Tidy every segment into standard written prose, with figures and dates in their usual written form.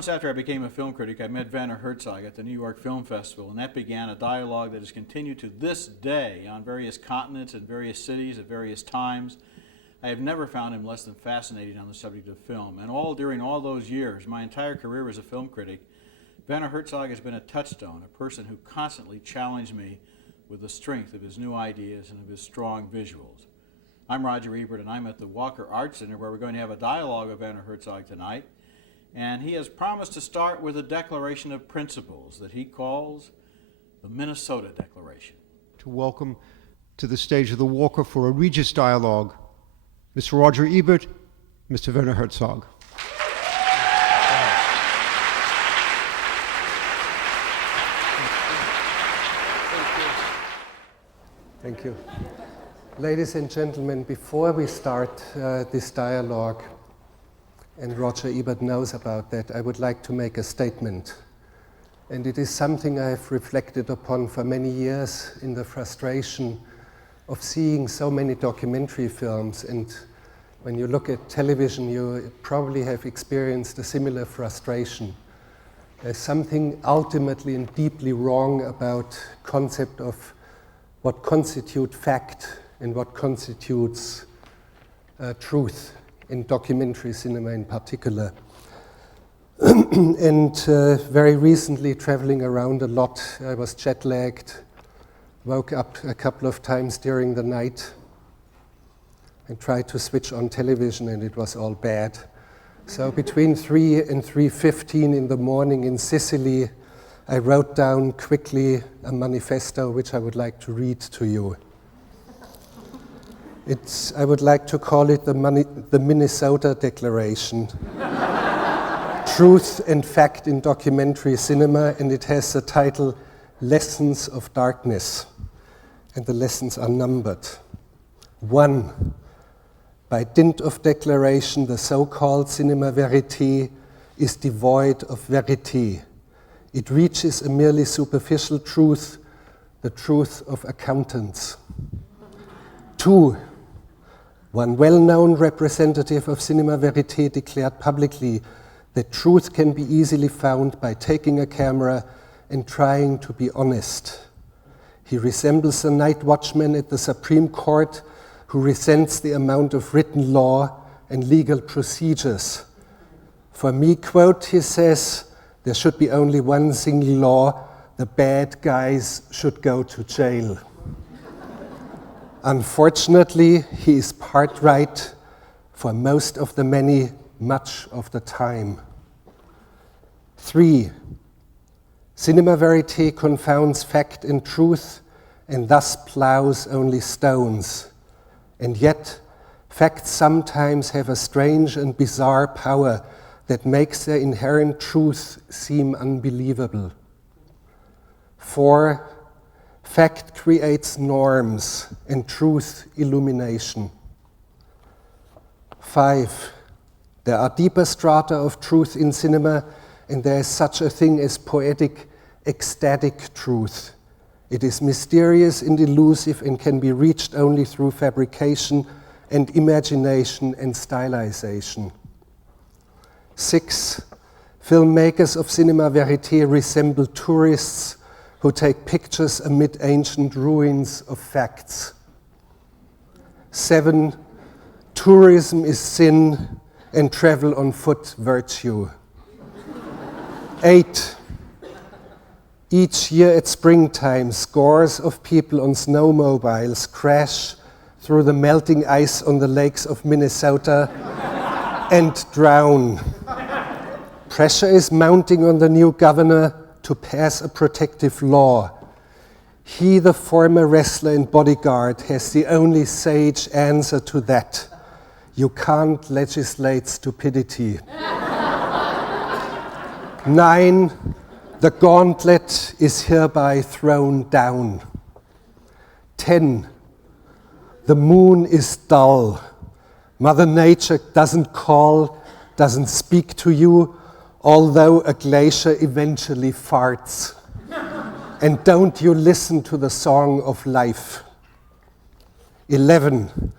months after I became a film critic, I met Werner Herzog at the New York Film Festival, and that began a dialogue that has continued to this day on various continents and various cities at various times. I have never found him less than fascinating on the subject of film, and during all those years, my entire career as a film critic, Werner Herzog has been a touchstone, a person who constantly challenged me with the strength of his new ideas and of his strong visuals. I'm Roger Ebert, and I'm at the Walker Art Center, where we're going to have a dialogue with Werner Herzog tonight. And he has promised to start with a declaration of principles that he calls the Minnesota Declaration. To welcome to the stage of the Walker for a Regis dialogue, Mr. Roger Ebert, Mr. Werner Herzog. Thank you. Ladies and gentlemen, before we start this dialogue, and Roger Ebert knows about that, I would like to make a statement. And it is something I have reflected upon for many years in the frustration of seeing so many documentary films. And when you look at television, you probably have experienced a similar frustration. There's something ultimately and deeply wrong about concept of what constitutes fact and what constitutes truth in documentary cinema in particular. And very recently, traveling around a lot, I was jet-lagged, woke up a couple of times during the night and tried to switch on television, and it was all bad. So between 3 and 3:15 in the morning in Sicily, I wrote down quickly a manifesto which I would like to read to you. I would like to call it the Minnesota Declaration. Truth and Fact in Documentary Cinema, and it has the title Lessons of Darkness. And the lessons are numbered. 1. By dint of declaration, the so-called cinema verité is devoid of verité. It reaches a merely superficial truth, the truth of accountants. 2. One well-known representative of cinema verité declared publicly that truth can be easily found by taking a camera and trying to be honest. He resembles a night watchman at the Supreme Court who resents the amount of written law and legal procedures. For me, quote, he says, there should be only one single law: the bad guys should go to jail. Unfortunately, he is part right for most of the many, much of the time. 3. Cinema verité confounds fact and truth and thus plows only stones. And yet, facts sometimes have a strange and bizarre power that makes their inherent truth seem unbelievable. 4. Fact creates norms and truth illumination. 5. There are deeper strata of truth in cinema, and there is such a thing as poetic, ecstatic truth. It is mysterious and elusive and can be reached only through fabrication and imagination and stylization. 6. Filmmakers of cinema verité resemble tourists who take pictures amid ancient ruins of facts. 7. Tourism is sin and travel on foot virtue. 8. Each year at springtime, scores of people on snowmobiles crash through the melting ice on the lakes of Minnesota and drown. Pressure is mounting on the new governor to pass a protective law. He, the former wrestler and bodyguard, has the only sage answer to that. You can't legislate stupidity. 9. The gauntlet is hereby thrown down. 10. The moon is dull. Mother Nature doesn't call, doesn't speak to you, although a glacier eventually farts. And don't you listen to the song of life. 11.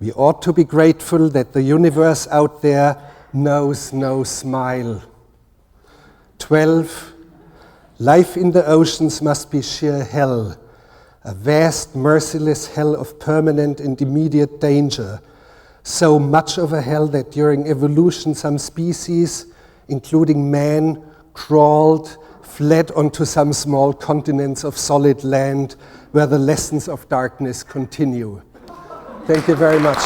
We ought to be grateful that the universe out there knows no smile. 12. Life in the oceans must be sheer hell, a vast, merciless hell of permanent and immediate danger. So much of a hell that during evolution some species, including man, crawled, fled onto some small continents of solid land where the lessons of darkness continue. Thank you very much.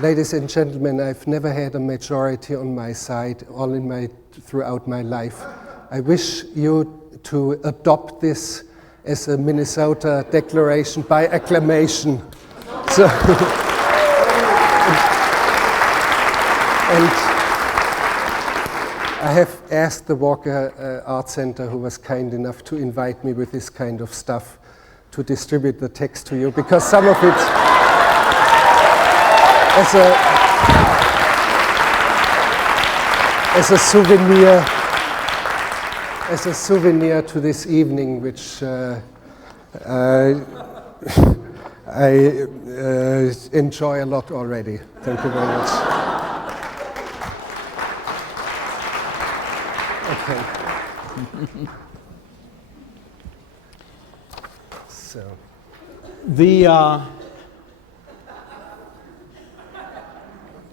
Ladies and gentlemen, I've never had a majority on my side throughout my life. I wish you to adopt this as a Minnesota declaration by acclamation. So, and I have asked the Walker Art Center, who was kind enough to invite me with this kind of stuff, to distribute the text to you, because some of it, as a souvenir to this evening, which I enjoy a lot already. Thank you very much. Okay. So.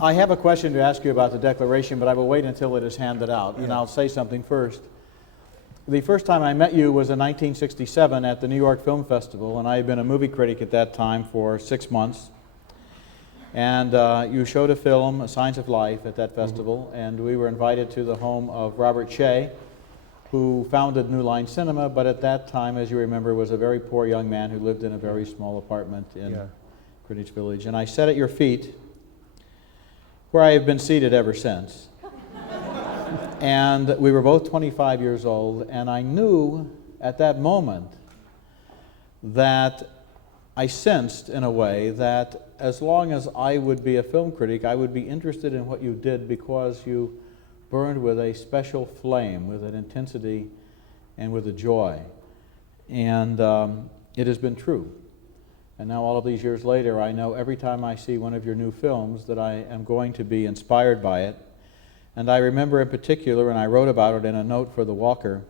I have a question to ask you about the Declaration, but I will wait until it is handed out, and I'll say something first. The first time I met you was in 1967 at the New York Film Festival, and I had been a movie critic at that time for 6 months. And you showed a film, Signs of Life, at that festival, and we were invited to the home of Robert Shea, who founded New Line Cinema, but at that time, as you remember, was a very poor young man who lived in a very small apartment in Greenwich Village. And I sat at your feet, where I have been seated ever since. And we were both 25 years old, and I knew at that moment that I sensed, in a way, that as long as I would be a film critic, I would be interested in what you did because you burned with a special flame, with an intensity and with a joy. And it has been true. And now all of these years later, I know every time I see one of your new films that I am going to be inspired by it. And I remember in particular, and I wrote about it in a note for the Walker,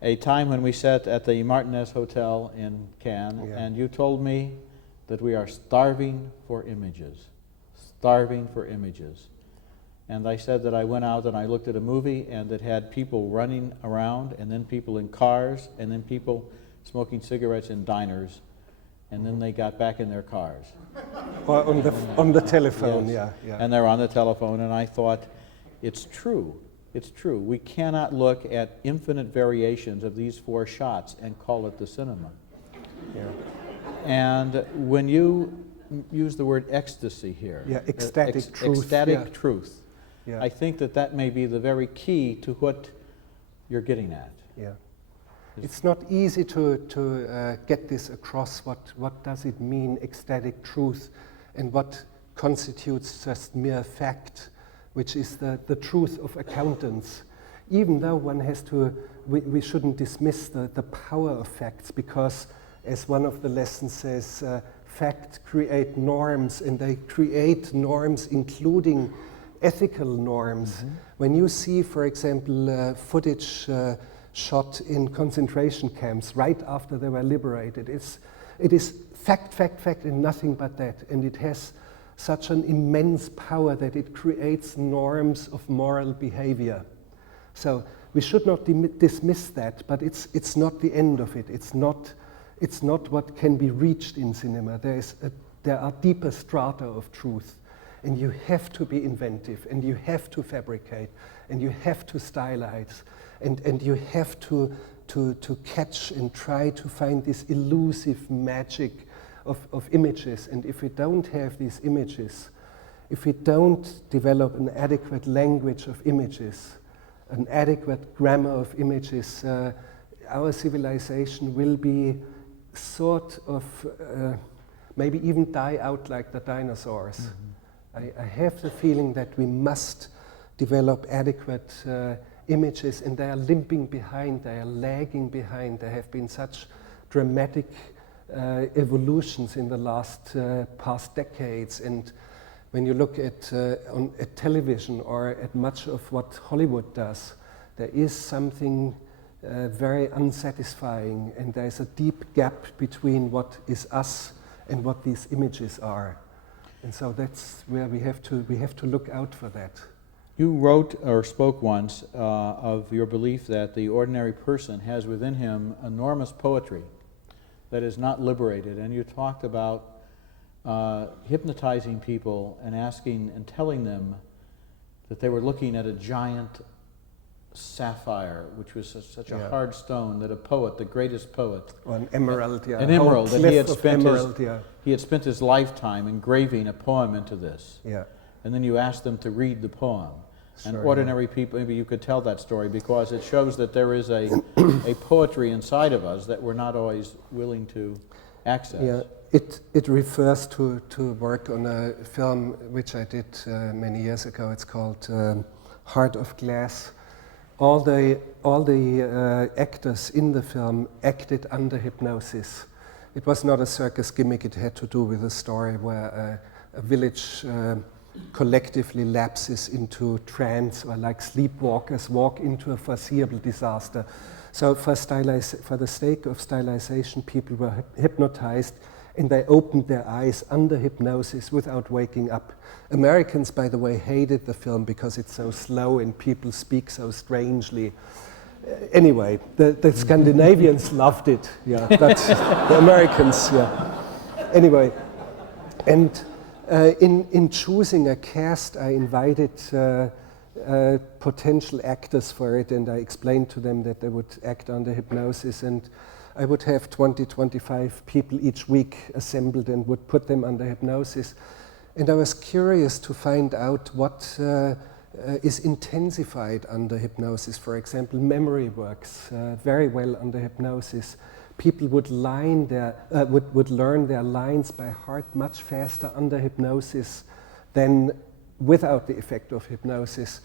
a time when we sat at the Martinez Hotel in Cannes, and you told me that we are starving for images. Starving for images. And I said that I went out and I looked at a movie and it had people running around, and then people in cars, and then people smoking cigarettes in diners, and then they got back in their cars. Or on the telephone, yes. And they're on the telephone, and I thought, it's true. It's true. We cannot look at infinite variations of these 4 shots and call it the cinema. And when you use the word ecstasy here, ecstatic truth. Ecstatic truth. I think that may be the very key to what you're getting at. It's not easy to get this across. What does it mean, ecstatic truth, and what constitutes just mere fact, which is the truth of accountants. Even though one has to, we shouldn't dismiss the power of facts, because as one of the lessons says, facts create norms, and they create norms including ethical norms. When you see, for example, footage shot in concentration camps right after they were liberated, it is fact, and nothing but that. And it has such an immense power that it creates norms of moral behavior. So we should not dismiss that, but it's not the end of it. It's not what can be reached in cinema. There are deeper strata of truth, and you have to be inventive, and you have to fabricate, and you have to stylize, and you have to catch and try to find this elusive magic of images. And if we don't have these images, if we don't develop an adequate language of images, an adequate grammar of images, our civilization will be sort of, maybe even die out like the dinosaurs. I have the feeling that we must develop adequate images, and they are limping behind, they are lagging behind. There have been such dramatic evolutions in the past decades. And when you look at television or at much of what Hollywood does, there is something very unsatisfying, and there is a deep gap between what is us and what these images are. And so that's where we have to look out for that. You wrote or spoke once of your belief that the ordinary person has within him enormous poetry that is not liberated, and you talked about hypnotizing people and asking and telling them that they were looking at a giant sapphire, which was such a hard stone that a poet, the greatest poet, or an emerald, an emerald, that he had spent spent his lifetime engraving a poem into this. Yeah. And then you asked them to read the poem. And Sure, ordinary people, maybe you could tell that story, because it shows that there is a poetry inside of us that we're not always willing to access. Yeah, it refers to work on a film which I did many years ago. It's called Heart of Glass. All the actors in the film acted under hypnosis. It was not a circus gimmick. It had to do with a story where a village collectively lapses into trance, or like sleepwalkers walk into a foreseeable disaster. So for the sake of stylization, people were hypnotized, and they opened their eyes under hypnosis without waking up. Americans, by the way, hated the film because it's so slow and people speak so strangely. Anyway, the Scandinavians loved it, yeah, but the Americans, yeah. Anyway, and in choosing a cast, I invited potential actors for it, and I explained to them that they would act under hypnosis, and I would have 20, 25 people each week assembled and would put them under hypnosis. And I was curious to find out what is intensified under hypnosis. For example, memory works very well under hypnosis. People would learn their lines by heart much faster under hypnosis than without the effect of hypnosis.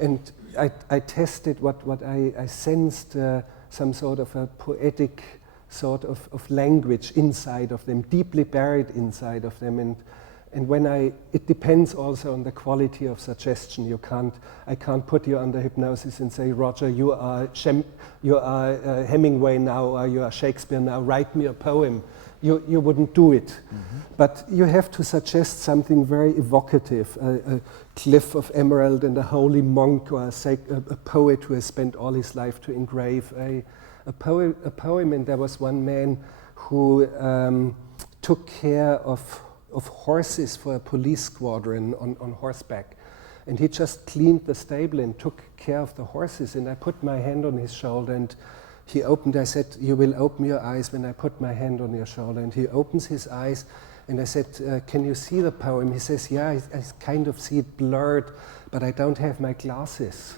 And I tested what I sensed some sort of a poetic sort of language inside of them, deeply buried inside of them. And when it depends also on the quality of suggestion. I can't put you under hypnosis and say, Roger, you are Hemingway now, or you are Shakespeare now, write me a poem. You wouldn't do it. Mm-hmm. But you have to suggest something very evocative, a cliff of emerald and a holy monk, or a poet who has spent all his life to engrave a poem. And there was one man who took care of horses for a police squadron on horseback. And he just cleaned the stable and took care of the horses. And I put my hand on his shoulder, and he opened. I said, you will open your eyes when I put my hand on your shoulder. And he opens his eyes, and I said, can you see the poem? He says, yeah, I kind of see it blurred, but I don't have my glasses.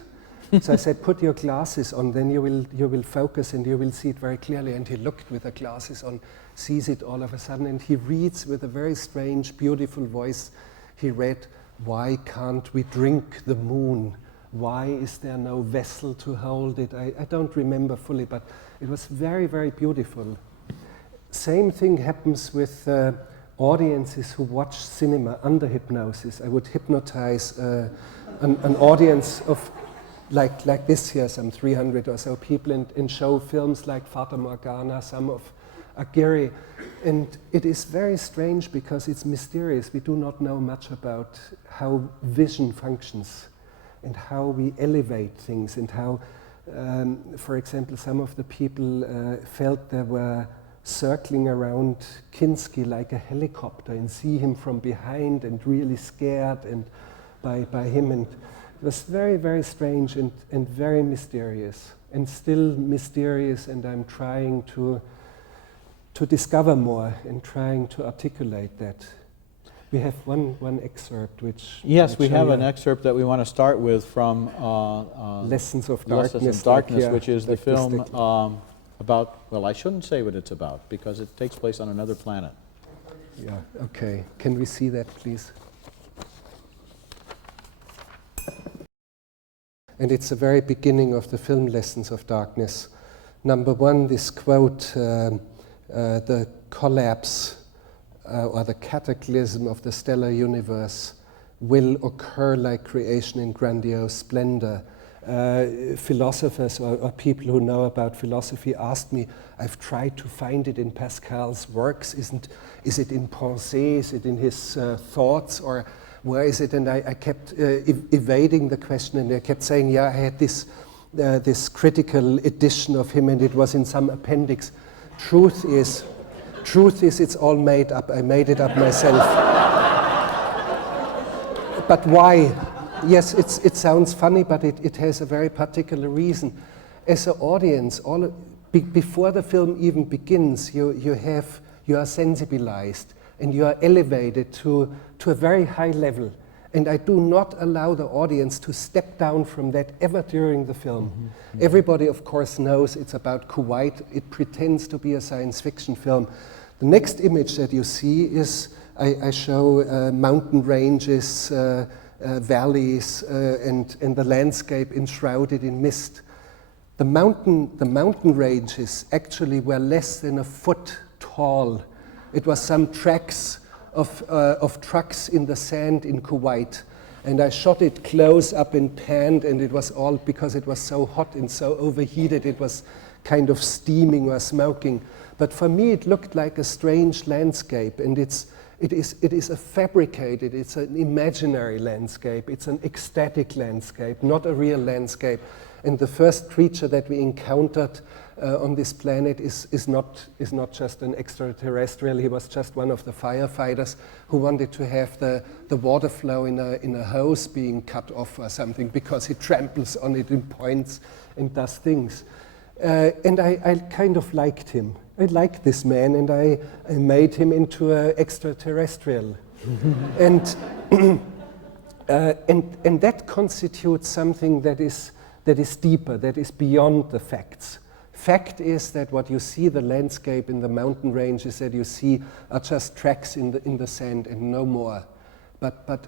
So I said, put your glasses on, then you will focus and you will see it very clearly. And he looked with the glasses on, sees it all of a sudden, and he reads with a very strange, beautiful voice. He read, why can't we drink the moon? Why is there no vessel to hold it? I don't remember fully, but it was very, very beautiful. Same thing happens with audiences who watch cinema under hypnosis. I would hypnotize an audience of like this here, some 300 or so people, and show films like Fata Morgana, some of Aguirre. And it is very strange because it's mysterious. We do not know much about how vision functions and how we elevate things, and how, for example, some of the people felt they were circling around Kinski like a helicopter and see him from behind and really scared and by him. And it was very, very strange and very mysterious, and still mysterious, and I'm trying to discover more and trying to articulate that. We have one excerpt which... Yes, we have an excerpt that we want to start with from Lessons of Darkness. Lessons of Darkness, which is the film about, well, I shouldn't say what it's about, because it takes place on another planet. Yeah, okay. Can we see that, please? And it's the very beginning of the film Lessons of Darkness. Number one, this quote, the collapse or the cataclysm of the stellar universe will occur like creation in grandiose splendor. Philosophers or people who know about philosophy asked me, I've tried to find it in Pascal's works. Is it in Pensée? Is it in his thoughts? Or where is it? And I kept evading the question, and I kept saying, yeah, I had this critical edition of him, and it was in some appendix. Truth is, it's all made up. I made it up myself. But why? Yes, it sounds funny, but it has a very particular reason. As an audience, before the film even begins, you are sensibilized and you are elevated to a very high level. And I do not allow the audience to step down from that ever during the film. Mm-hmm. Everybody, of course, knows it's about Kuwait. It pretends to be a science fiction film. The next image that you see is I show mountain ranges, valleys, and the landscape enshrouded in mist. The mountain ranges actually were less than a foot tall. It was some tracks of trucks in the sand in Kuwait. And I shot it close up and panned, and it was all because it was so hot and so overheated, it was kind of steaming or smoking. But for me, it looked like a strange landscape, and it is a fabricated, it's an imaginary landscape, it's an ecstatic landscape, not a real landscape. And the first creature that we encountered on this planet is not just an extraterrestrial. He was just one of the firefighters who wanted to have the water flow in a hose being cut off or something, because he tramples on it in points and does things. And I kind of liked him. I liked this man, and I made him into an extraterrestrial. and that constitutes something that is deeper, that is beyond the facts. Fact is that what you see, the landscape in the mountain ranges that you see, are just tracks in the sand and no more. But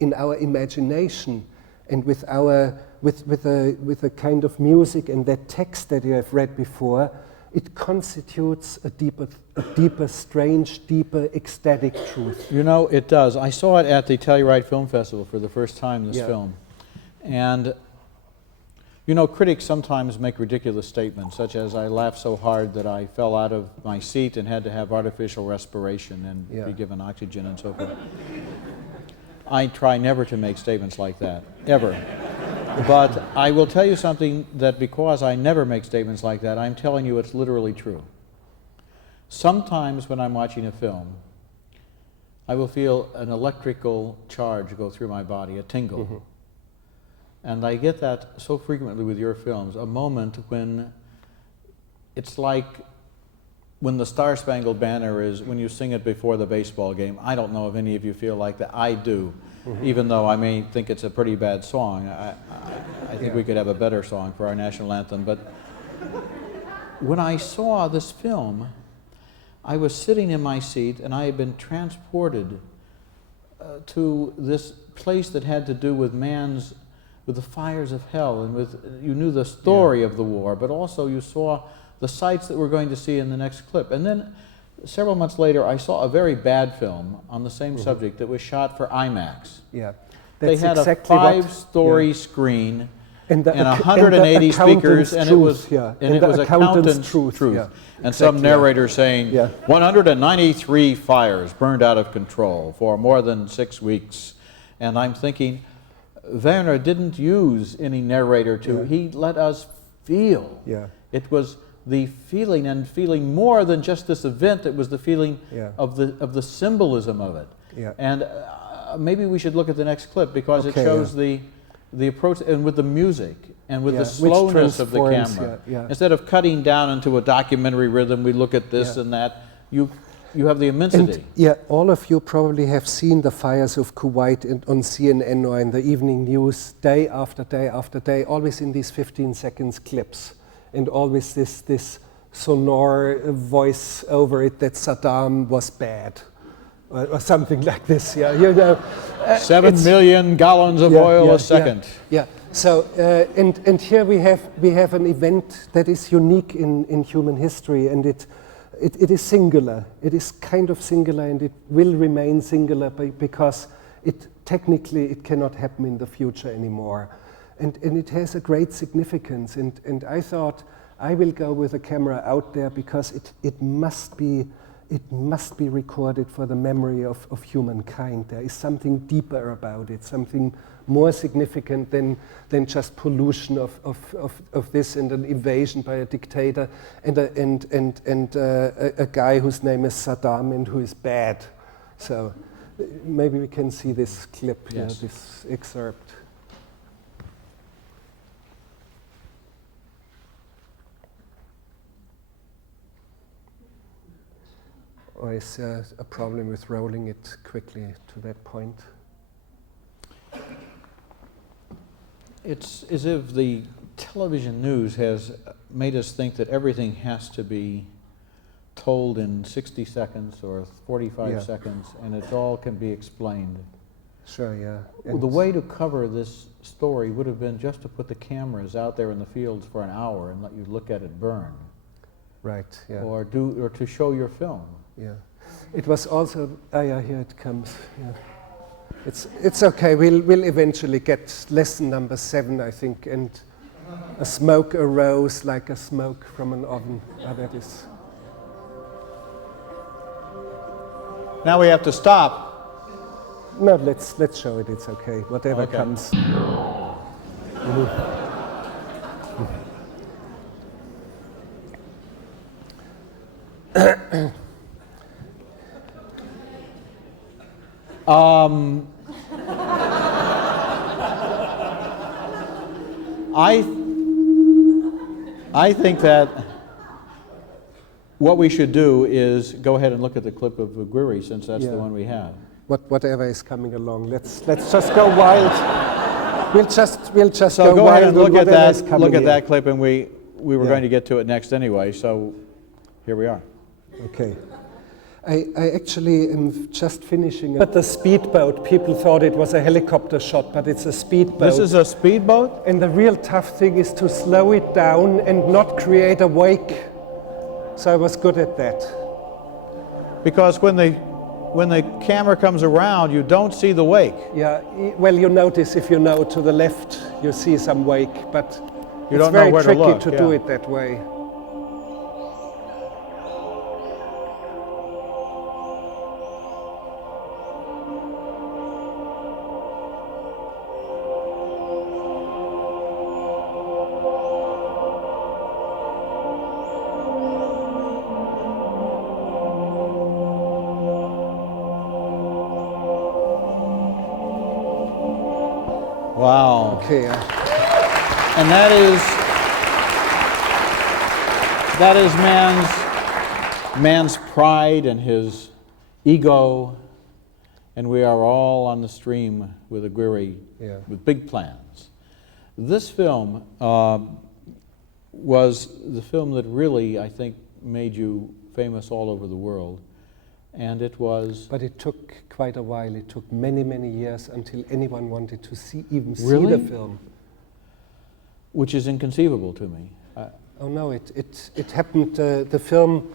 in our imagination and with a kind of music and that text that you have read before, it constitutes a deeper, strange, deeper, ecstatic truth. You know, it does. I saw it at the Telluride Film Festival for the first time, this film. And, you know, critics sometimes make ridiculous statements, such as, I laughed so hard that I fell out of my seat and had to have artificial respiration and be given oxygen and so forth. I try never to make statements like that, ever. But I will tell you something that because I never make statements like that, I'm telling you it's literally true. Sometimes when I'm watching a film, I will feel an electrical charge go through my body, a tingle. Mm-hmm. And I get that so frequently with your films, a moment when it's like when the Star Spangled Banner is, when you sing it before the baseball game. I don't know if any of you feel like that. I do. Mm-hmm. Even though I may think it's a pretty bad song. I think we could have a better song for our national anthem. But when I saw this film, I was sitting in my seat and I had been transported to this place that had to do with with the fires of hell, and you knew the story of the war, but also you saw the sights that we're going to see in the next clip. And then several months later, I saw a very bad film on the same subject that was shot for IMAX. Yeah, they had exactly a 5-story screen and 180 speakers, and it was accountant's truth. Yeah, and exactly, some narrator saying 193 fires burned out of control for more than 6 weeks. And I'm thinking, Werner didn't use any narrator he let us feel. Yeah. It was the feeling, and feeling more than just this event, it was the feeling of the symbolism of it. Yeah. And maybe we should look at the next clip, because it shows the approach, and with the music and with the slowness of the camera. Instead of cutting down into a documentary rhythm, we look at this and that. You have the immensity. And, all of you probably have seen the fires of Kuwait on CNN or in the evening news day after day after day, always in these 15 seconds clips, and always this sonore voice over it that Saddam was bad, or something like this. Yeah, you know, 7 million gallons of oil a second. Yeah. So and here we have an event that is unique in human history, and it is singular. It is kind of singular, and it will remain singular because technically it cannot happen in the future anymore. And it has a great significance. And I thought I will go with a camera out there because it must be recorded for the memory of humankind. There is something deeper about it, something more significant than just pollution of this and an invasion by a dictator and a guy whose name is Saddam and who is bad. So maybe we can see this clip here, yes. this excerpt. Or is there a problem with rolling it quickly to that point? It's as if the television news has made us think that everything has to be told in 60 seconds or 45 seconds, and it all can be explained. Sure, yeah. The way to cover this story would have been just to put the cameras out there in the fields for an hour and let you look at it burn. Right, yeah. Or to show your film. Yeah. It was also, yeah, here it comes. Yeah. It's okay, we'll eventually get lesson number 7, I think, and a smoke arose like a smoke from an oven. Ah, that is. Now we have to stop. No, let's show it, it's okay, whatever Okay. comes. I think that what we should do is go ahead and look at the clip of Aguirre, since that's the one we have. Whatever is coming along, let's just go wild. We'll just So go ahead and look at whatever is that. coming Look at in. that clip, and we were going to get to it next anyway. So here we are. Okay. I actually am just finishing. But the speedboat, people thought it was a helicopter shot, but it's a speedboat. This is a speedboat? And the real tough thing is to slow it down and not create a wake. So I was good at that. Because when the camera comes around, you don't see the wake. Yeah, well, you notice if you know to the left, you see some wake, but You it's don't know very where to tricky look, to yeah. do it that way. Wow. Okay. And that is man's pride and his ego, and we are all on the stream with Aguirre, with big plans. This film was the film that really, I think, made you famous all over the world. And it was... But it took quite a while. It took many, many years until anyone wanted to see Really? the film. Which is inconceivable to me. Oh no, it happened. The film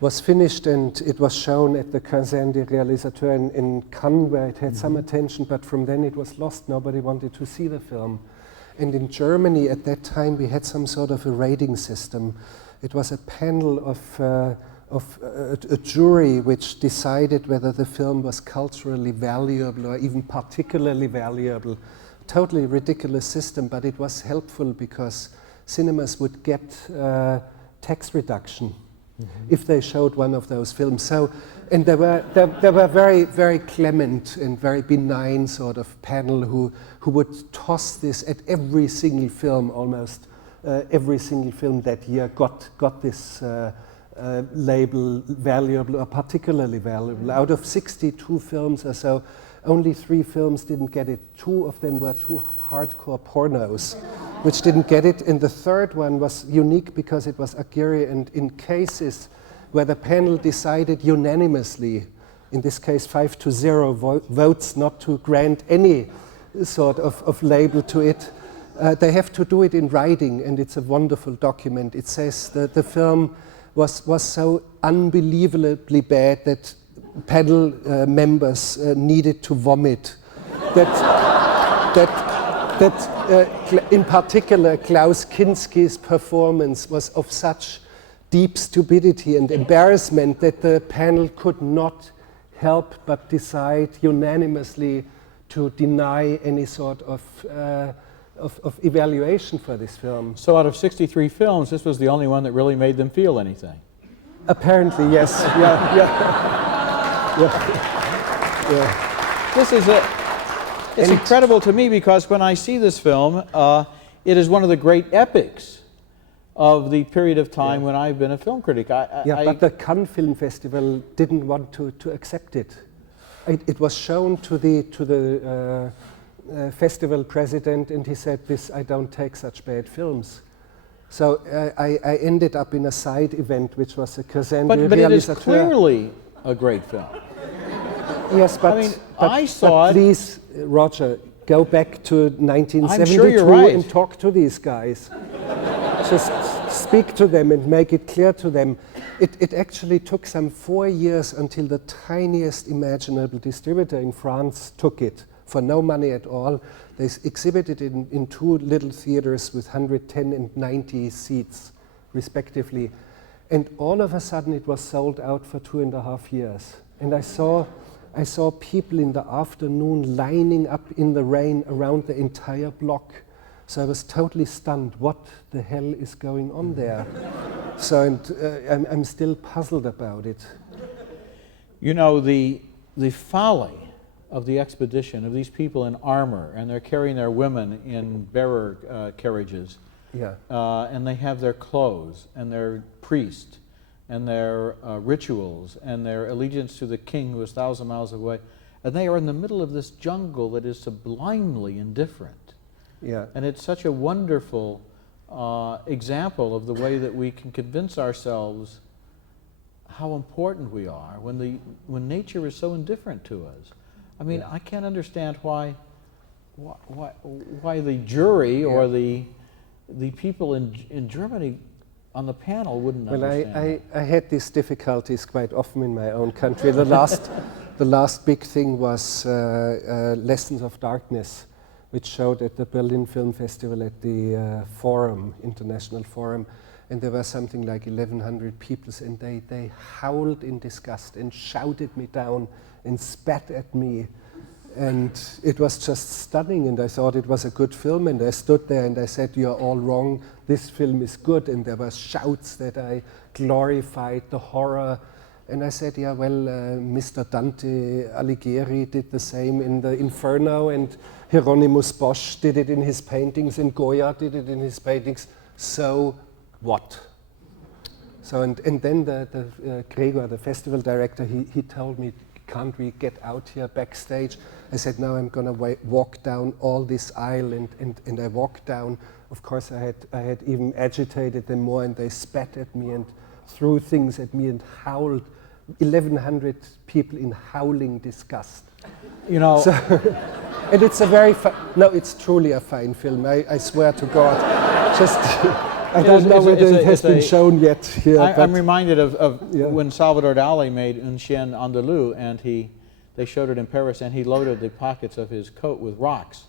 was finished and it was shown at the Quinzaine des Réalisateurs in Cannes, where it had some attention, but from then it was lost. Nobody wanted to see the film. And in Germany at that time we had some sort of a rating system. It was a panel of a jury which decided whether the film was culturally valuable or even particularly valuable. Totally ridiculous system, but it was helpful because cinemas would get tax reduction if they showed one of those films. So, and there were very, very clement and very benign sort of panel who would toss this at every single film, almost every single film that year got this label valuable or particularly valuable. Out of 62 films or so, only 3 films didn't get it. 2 of them were 2 hardcore pornos, which didn't get it. And the third one was unique because it was Aguirre, and in cases where the panel decided unanimously, in this case 5-0 votes not to grant any sort of label to it, they have to do it in writing, and it's a wonderful document. It says that the film was so unbelievably bad that panel members needed to vomit. In particular, Klaus Kinski's performance was of such deep stupidity and embarrassment that the panel could not help but decide unanimously to deny any sort of evaluation for this film. So out of 63 films, this was the only one that really made them feel anything. Apparently, yes. This is it's incredible to me, because when I see this film, it is one of the great epics of the period of time when I've been a film critic. But the Cannes Film Festival didn't want to accept it. It was shown to the festival president, and he said, I don't take such bad films. So I ended up in a side event, which was a Kazan de But it is Réalisateur. clearly a great film. Yes, but, I mean, but, I saw but it. please, Roger, go back to 1972 I'm sure you're right. and talk to these guys. Just speak to them and make it clear to them. It actually took some 4 years until the tiniest imaginable distributor in France took it for no money at all. They exhibited it in 2 little theaters with 110 and 90 seats, respectively. And all of a sudden it was sold out for 2.5 years. And I saw people in the afternoon lining up in the rain around the entire block. So I was totally stunned. What the hell is going on there? So I'm still puzzled about it. You know, the folly of the expedition, of these people in armor, and they're carrying their women in bearer carriages, and they have their clothes, and their priest, and their rituals, and their allegiance to the king who is 1,000 miles away, and they are in the middle of this jungle that is sublimely indifferent. Yeah. And it's such a wonderful example of the way that we can convince ourselves how important we are when nature is so indifferent to us. I mean, I can't understand why the jury or the people in Germany on the panel wouldn't understand. Well, I had these difficulties quite often in my own country. The last big thing was Lessons of Darkness, which showed at the Berlin Film Festival at the Forum, International Forum, and there were something like 1,100 people, and they howled in disgust and shouted me down and spat at me. And it was just stunning, and I thought it was a good film, and I stood there and I said, "You're all wrong, this film is good," and there were shouts that I glorified the horror. And I said, yeah, well, Mr. Dante Alighieri did the same in the Inferno, and Hieronymus Bosch did it in his paintings, and Goya did it in his paintings. So what? So and then the Gregor, the festival director, he told me, "Can't we get out here backstage?" I said, "No, I'm going to walk down all this aisle," and I walked down. Of course, I had even agitated them more, and they spat at me and threw things at me and howled. 1,100 people in howling disgust. You know, so, and it's a very it's truly a fine film. I swear to God. Just I don't know whether it has been shown yet here. I'm reminded of when Salvador Dali made Un Chien Andalou, and they showed it in Paris, and he loaded the pockets of his coat with rocks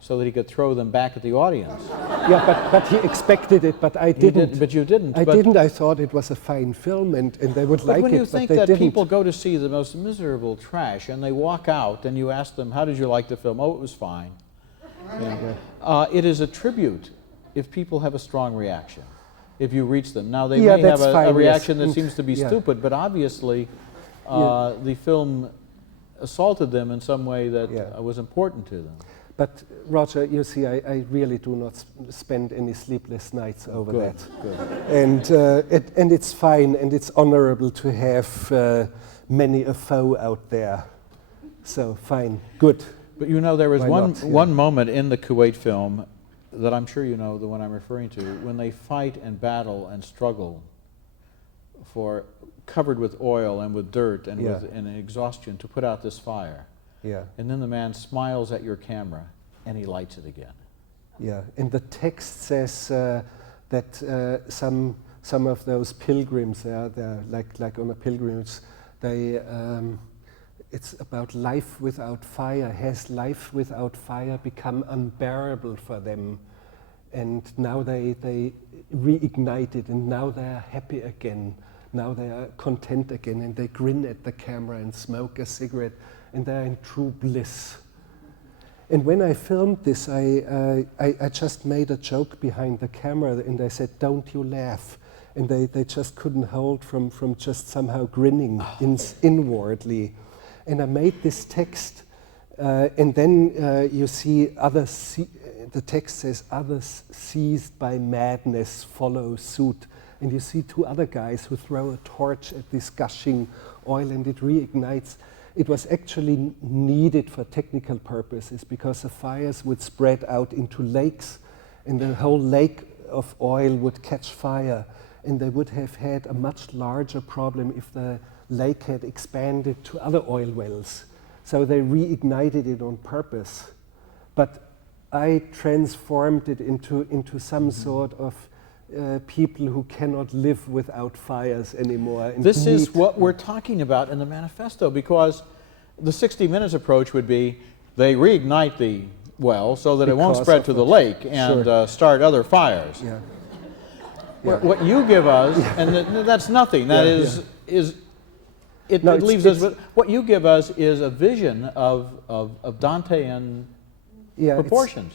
so that he could throw them back at the audience. Yeah, but he expected it, but I didn't. But you didn't. I didn't. I thought it was a fine film, and they would like it, but they didn't. But when you think that people go to see the most miserable trash, and they walk out, and you ask them, "How did you like the film?" "Oh, it was fine." It is a tribute if people have a strong reaction, if you reach them. Now, they may have a reaction that seems to be stupid, but obviously the film assaulted them in some way that was important to them. But Roger, you see, I really do not spend any sleepless nights over that. Good. And it's fine, and it's honorable to have many a foe out there. So fine, good. But you know, there was one moment in the Kuwait film that I'm sure you know, the one I'm referring to, when they fight and battle and struggle covered with oil and with dirt and with exhaustion to put out this fire. Yeah. And then the man smiles at your camera and he lights it again. Yeah, and the text says that some some of those pilgrims. They're like on a pilgrimage. It's about life without fire. Has life without fire become unbearable for them? And now they reignited, and now they are happy again. Now they are content again, and they grin at the camera and smoke a cigarette, and they're in true bliss. And when I filmed this, I just made a joke behind the camera, and I said, "Don't you laugh." And they just couldn't hold from just somehow grinning inwardly. And I made this text, and then you see the text says, "Others seized by madness follow suit." And you see two other guys who throw a torch at this gushing oil, and it reignites. It was actually needed for technical purposes because the fires would spread out into lakes, and the whole lake of oil would catch fire, and they would have had a much larger problem if the lake had expanded to other oil wells. So they reignited it on purpose. But I transformed it into some sort of people who cannot live without fires anymore. And this is what we're talking about in the manifesto, because the 60 Minutes approach would be they reignite the well so that it won't spread to the lake and start other fires. Yeah. What you give us, and that's nothing, that it leaves us with, what you give us is a vision of Dantean proportions.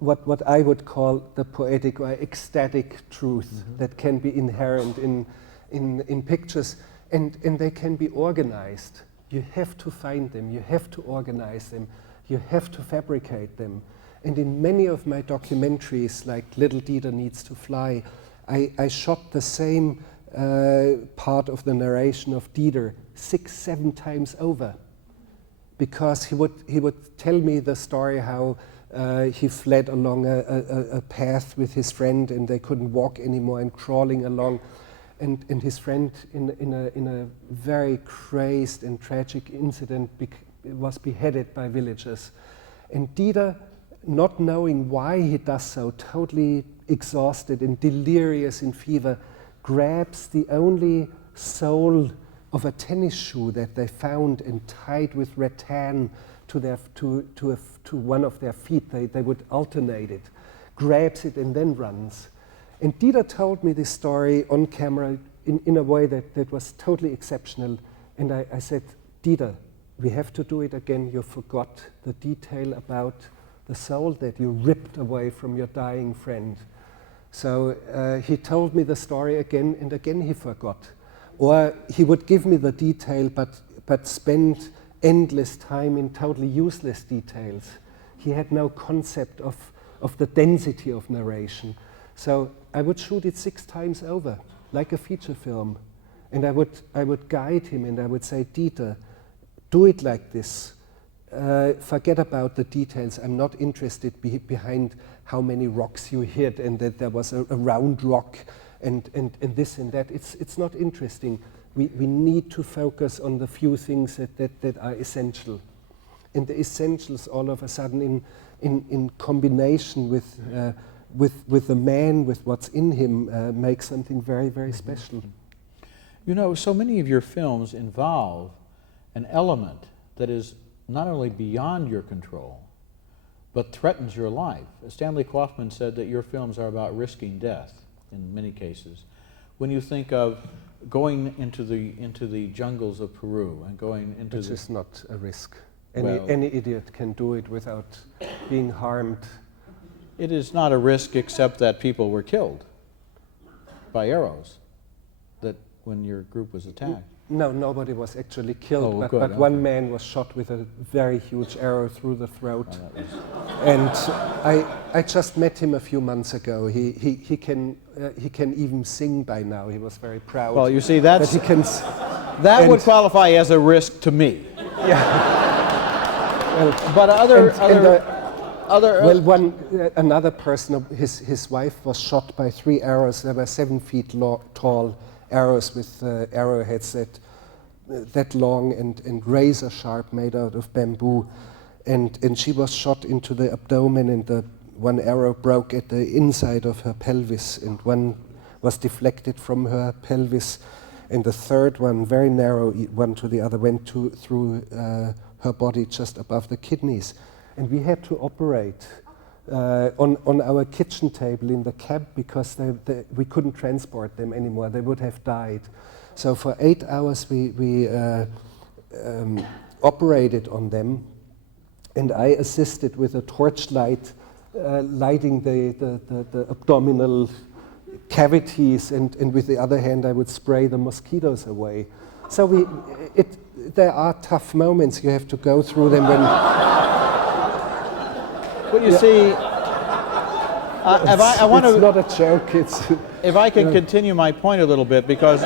What I would call the poetic or ecstatic truth that can be inherent in pictures, and they can be organized. You have to find them, you have to organize them, you have to fabricate them. And in many of my documentaries, like Little Dieter Needs to Fly, I shot the same part of the narration of Dieter 6-7 times over, because he would tell me the story how he fled along a path with his friend, and they couldn't walk anymore, and crawling along, and his friend in a very crazed and tragic incident was beheaded by villagers. And Dieter, not knowing why he does so, totally exhausted and delirious in fever, grabs the only sole of a tennis shoe that they found and tied with rattan to one of their feet. They would alternate it, grabs it and then runs. And Dieter told me this story on camera in a way that was totally exceptional. And I said, "Dieter, we have to do it again. You forgot the detail about the soul that you ripped away from your dying friend." So he told me the story again, and again he forgot. Or he would give me the detail, but spend endless time in totally useless details. He had no concept of the density of narration. So I would shoot it 6 times over, like a feature film. And I would guide him, and I would say, "Dieter, do it like this. Forget about the details. I'm not interested behind how many rocks you hit, and that there was a round rock and this and that. It's not interesting. We need to focus on the few things that are essential. And the essentials all of a sudden in combination with the man, with what's in him, make something very, very special." You know, so many of your films involve an element that is not only beyond your control, but threatens your life. Stanley Kaufman said that your films are about risking death in many cases. When you think of going into the jungles of Peru and going into Which is not a risk. Well, Any idiot can do it without being harmed. it is not a risk except that people were killed by arrows that when your group was attacked. No, nobody was actually killed, Oh, but good, one okay. man was shot with a very huge arrow through the throat. Oh, that was- And I just met him a few months ago. He can even sing by now. He was very proud. Well, you see, that that's, he can. that would qualify as a risk to me. But Another person, his wife was shot by 3 arrows. They were 7 feet tall arrows with arrowheads that long and razor sharp, made out of bamboo. And she was shot into the abdomen, and one arrow broke at the inside of her pelvis, and was deflected from her pelvis, and the third one, very narrow one to the other, went through her body just above the kidneys. And we had to operate on our kitchen table in the cab because we couldn't transport them anymore. They would have died. So for 8 hours we operated on them, and I assisted with a torchlight, lighting the abdominal cavities, and with the other hand I would spray the mosquitoes away. So there are tough moments. You have to go through them when. But you see, I want to. It's not a joke. It's. If I can continue my point a little bit, because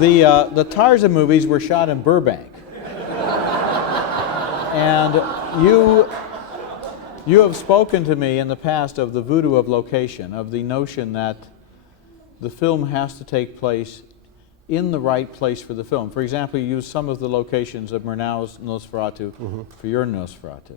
the Tarzan movies were shot in Burbank, and you have spoken to me in the past of the voodoo of location, of the notion that the film has to take place in the right place for the film. For example, you use some of the locations of Murnau's Nosferatu for your Nosferatu.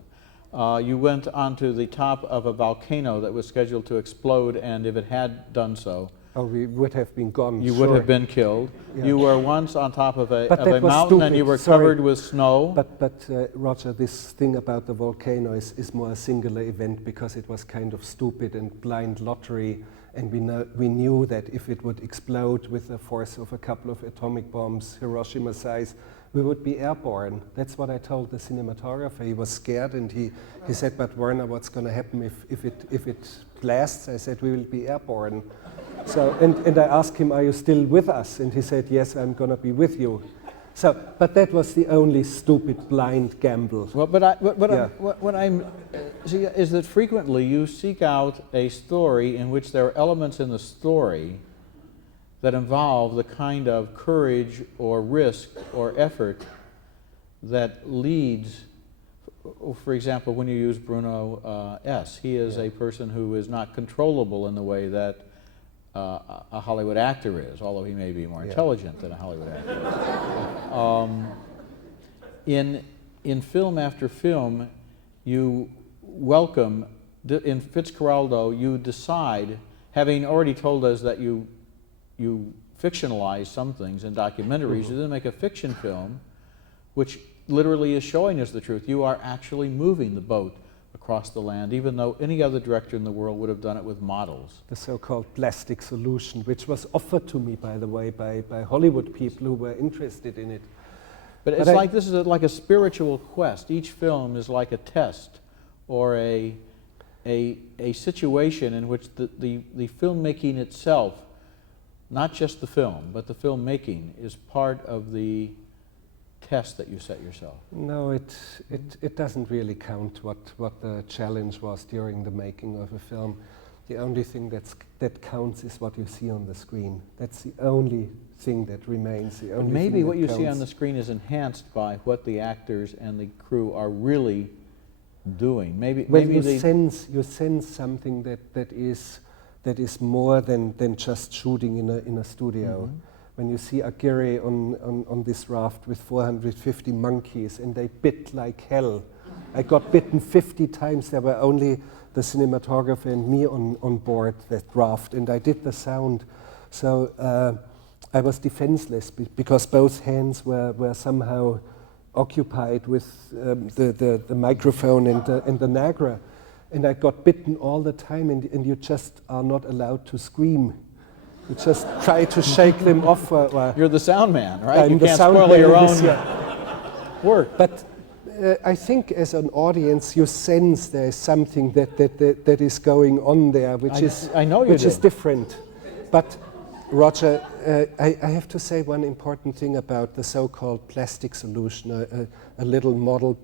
You went onto the top of a volcano that was scheduled to explode, and if it had done so, we would have been gone. You would have been killed. Yeah. You were once on top of a mountain, stupid. And you were covered with snow. But Roger, this thing about the volcano is more a singular event because it was kind of stupid and blind lottery, and we knew that if it would explode with the force of a couple of atomic bombs, Hiroshima size, we would be airborne. That's what I told the cinematographer. He was scared, and he said, "But Werner, what's going to happen if it blasts?" I said, "We will be airborne." So, and I asked him, "Are you still with us?" And he said, "Yes, I'm going to be with you." So, but that was the only stupid blind gamble. Well, what I'm see is that frequently you seek out a story in which there are elements in the story that involve the kind of courage or risk or effort that leads. For example, when you use Bruno S, he is a person who is not controllable in the way that a Hollywood actor is, although he may be more intelligent than a Hollywood actor. In film after film, you welcome, in Fitzcarraldo, you decide, having already told us that you fictionalize some things in documentaries, you then make a fiction film, which literally is showing us the truth. You are actually moving the boat across the land, even though any other director in the world would have done it with models. The so-called plastic solution, which was offered to me, by the way, by Hollywood people who were interested in it. But it's like this is like a spiritual quest. Each film is like a test or a situation in which the filmmaking itself, not just the film, but the filmmaking is part of the test that you set yourself. No, it doesn't really count what the challenge was during the making of a film. The only thing that counts is what you see on the screen. That's the only thing that remains. The only maybe thing what you counts. see on the screen is enhanced by what the actors and the crew are really doing. Maybe you sense something that is more than just shooting in a studio. When you see Aguirre on this raft with 450 monkeys and they bit like hell. I got bitten 50 times. There were only the cinematographer and me on board that raft, and I did the sound. So I was defenseless because both hands were somehow occupied with the microphone and the Nagra. And I got bitten all the time, and you just are not allowed to scream. You just try to shake them off. You're the sound man, right? You the can't sound spoil man your is, own work. But I think as an audience, you sense there's something that is going on there, which is different. But Roger, I have to say one important thing about the so-called plastic solution, a little model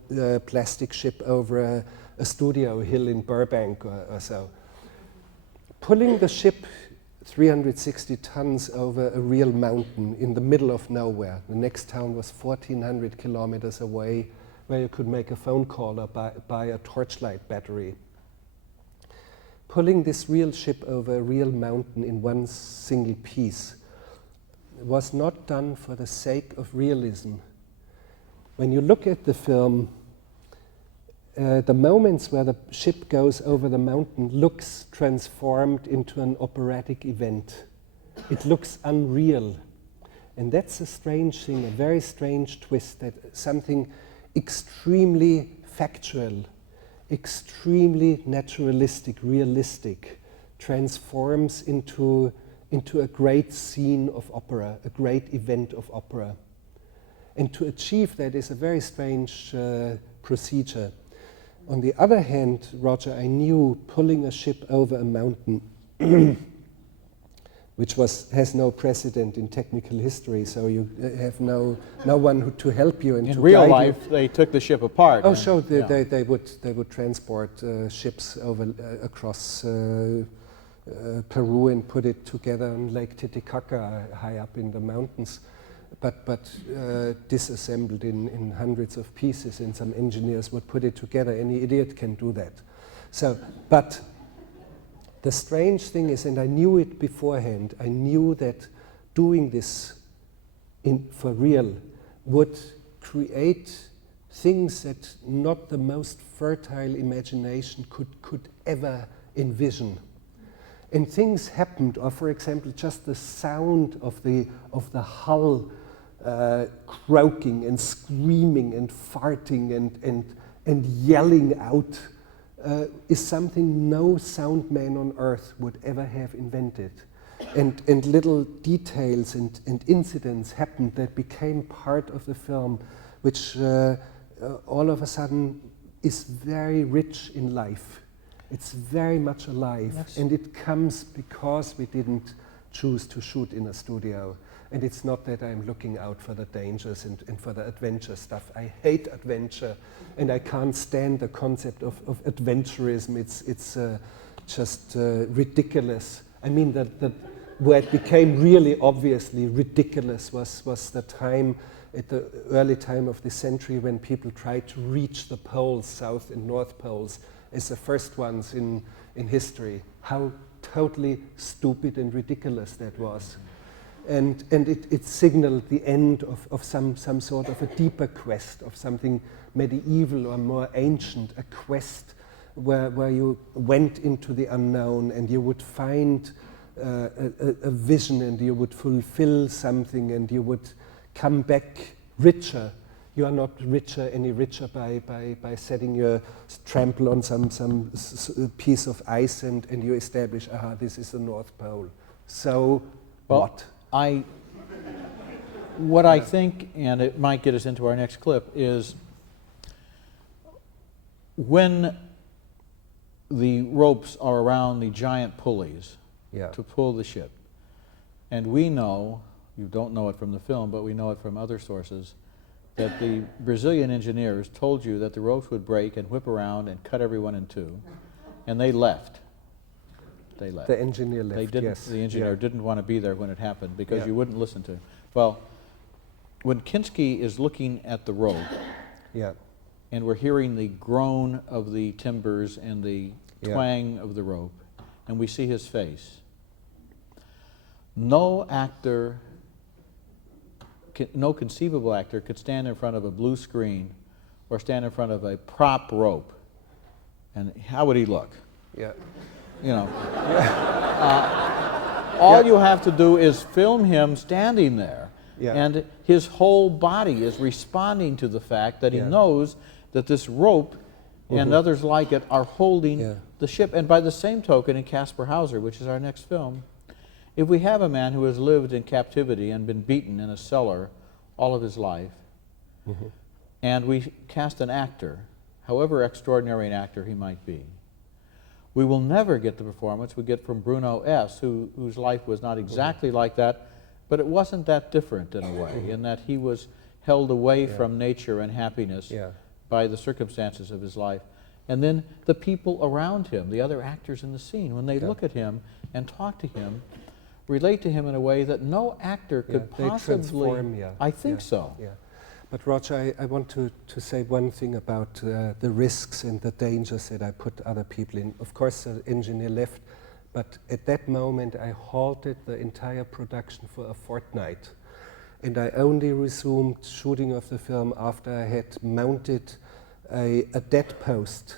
plastic ship over a studio hill in Burbank or so. Pulling the ship 360 tons over a real mountain in the middle of nowhere. The next town was 1,400 kilometers away, where you could make a phone call or buy a torchlight battery. Pulling this real ship over a real mountain in one single piece was not done for the sake of realism. When you look at the film, the moments where the ship goes over the mountain looks transformed into an operatic event. It looks unreal. And that's a strange thing, a very strange twist, that something extremely factual, extremely naturalistic, realistic, transforms into a great scene of opera, a great event of opera. And to achieve that is a very strange procedure. On the other hand, Roger, I knew pulling a ship over a mountain, which has no precedent in technical history, so you have no one to help you and to in real guide life, you. they took the ship apart. Oh, sure. They would transport ships over across Peru and put it together on Lake Titicaca, high up in the mountains, but disassembled in hundreds of pieces, and some engineers would put it together. Any idiot can do that. So, but the strange thing is, and I knew it beforehand, I knew that doing this for real would create things that not the most fertile imagination could ever envision. And things happened, or for example, just the sound of the hull croaking and screaming and farting and yelling out is something no sound man on earth would ever have invented. And little details and incidents happened that became part of the film, which all of a sudden is very rich in life. It's very much alive. Yes. And it comes because we didn't choose to shoot in a studio. And it's not that I'm looking out for the dangers and for the adventure stuff. I hate adventure, and I can't stand the concept of adventurism. It's just ridiculous. I mean, where it became really obviously ridiculous was the time, at the early time of the century, when people tried to reach the poles, South and North Poles, as the first ones in history. How totally stupid and ridiculous that was. And it signaled the end of some sort of a deeper quest, of something medieval or more ancient, a quest where you went into the unknown and you would find a vision and you would fulfill something and you would come back richer. You are not any richer by setting your trample on some piece of ice and you establish, this is the North Pole. So what? What I think, and it might get us into our next clip, is when the ropes are around the giant pulleys to pull the ship, and we know, you don't know it from the film, but we know it from other sources, that the Brazilian engineers told you that the ropes would break and whip around and cut everyone in two, and they left. They left. The engineer left, they didn't, yes. The engineer didn't want to be there when it happened because you wouldn't listen to him. Well, when Kinski is looking at the rope, and we're hearing the groan of the timbers and the twang of the rope, and we see his face, no actor, no conceivable actor could stand in front of a blue screen or stand in front of a prop rope, and how would he look? You know, all you have to do is film him standing there, and his whole body is responding to the fact that he knows that this rope and others like it are holding the ship. And by the same token, in Caspar Hauser, which is our next film, if we have a man who has lived in captivity and been beaten in a cellar all of his life, and we cast an actor, however extraordinary an actor he might be, we will never get the performance we get from Bruno S, whose life was not exactly like that, but it wasn't that different in a way, in that he was held away from nature and happiness by the circumstances of his life. And then the people around him, the other actors in the scene, when they look at him and talk to him, relate to him in a way that no actor could possibly. I think so. But Roger, I want to say one thing about the risks and the dangers that I put other people in. Of course, the engineer left, but at that moment I halted the entire production for a fortnight. And I only resumed shooting of the film after I had mounted a dead post,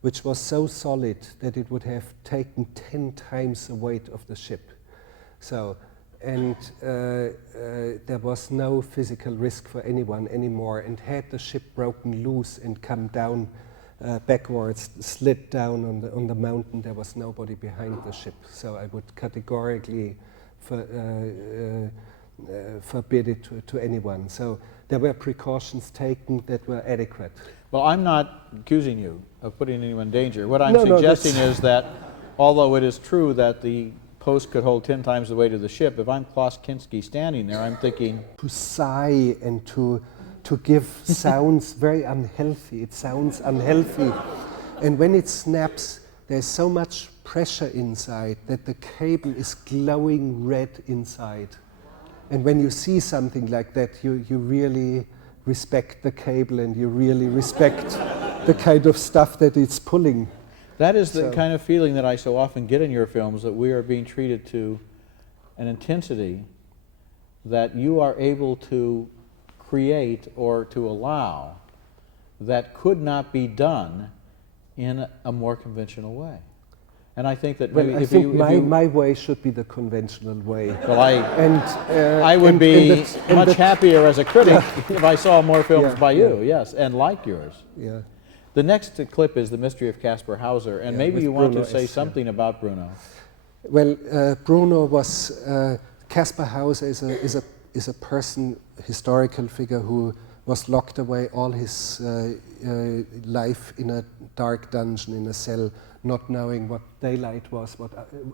which was so solid that it would have taken 10 times the weight of the ship. So, and there was no physical risk for anyone anymore. And had the ship broken loose and come down backwards, slid down on the mountain, there was nobody behind the ship. So I would categorically forbid it to anyone. So there were precautions taken that were adequate. Well, I'm not accusing you of putting anyone in danger. What I'm No, suggesting is that although it is true that the post could hold 10 times the weight of the ship, if I'm Klaus Kinski standing there, I'm thinking... To sigh and to give sounds very unhealthy. It sounds unhealthy. And when it snaps, there's so much pressure inside that the cable is glowing red inside. And when you see something like that, you really respect the cable and you really respect the kind of stuff that it's pulling. That is the kind of feeling that I so often get in your films, that we are being treated to an intensity that you are able to create or to allow that could not be done in a more conventional way. And I think that maybe I think my way should be the conventional way. Well, I would be much happier as a critic if I saw more films by you, yes, and like yours. Yeah. The next clip is The Mystery of Caspar Hauser, and maybe you want to say something about Bruno. Well, Bruno was, Caspar Hauser is a person, historical figure, who was locked away all his life in a dark dungeon, in a cell, not knowing what daylight was,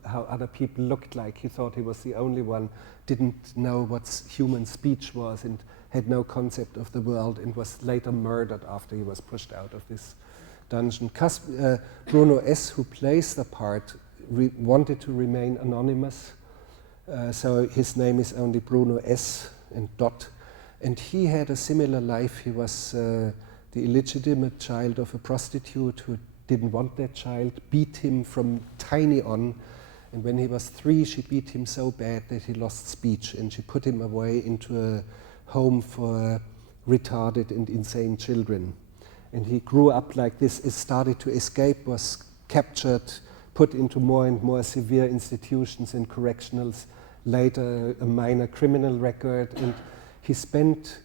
how other people looked like. He thought he was the only one, didn't know what human speech was, and had no concept of the world, and was later murdered after he was pushed out of this dungeon. Bruno S, who plays the part, wanted to remain anonymous, so his name is only Bruno S and dot. And he had a similar life. He was the illegitimate child of a prostitute who didn't want that child, beat him from tiny on, and when he was 3, she beat him so bad that he lost speech, and she put him away into a home for retarded and insane children. And he grew up like this. He started to escape, was captured, put into more and more severe institutions and correctionals, later a minor criminal record, and he spent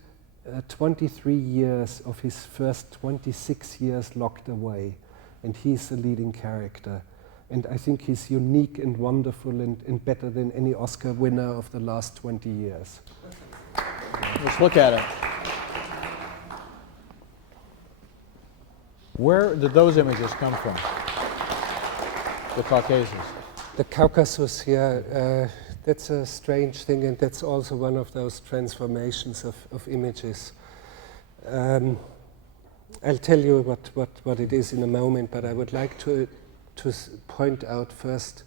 23 years of his first 26 years locked away, and he's the leading character. And I think he's unique and wonderful and better than any Oscar winner of the last 20 years. Let's look at it. Where did those images come from? The Caucasus. The Caucasus here, that's a strange thing, and that's also one of those transformations of images. I'll tell you what it is in a moment, but I would like to point out first,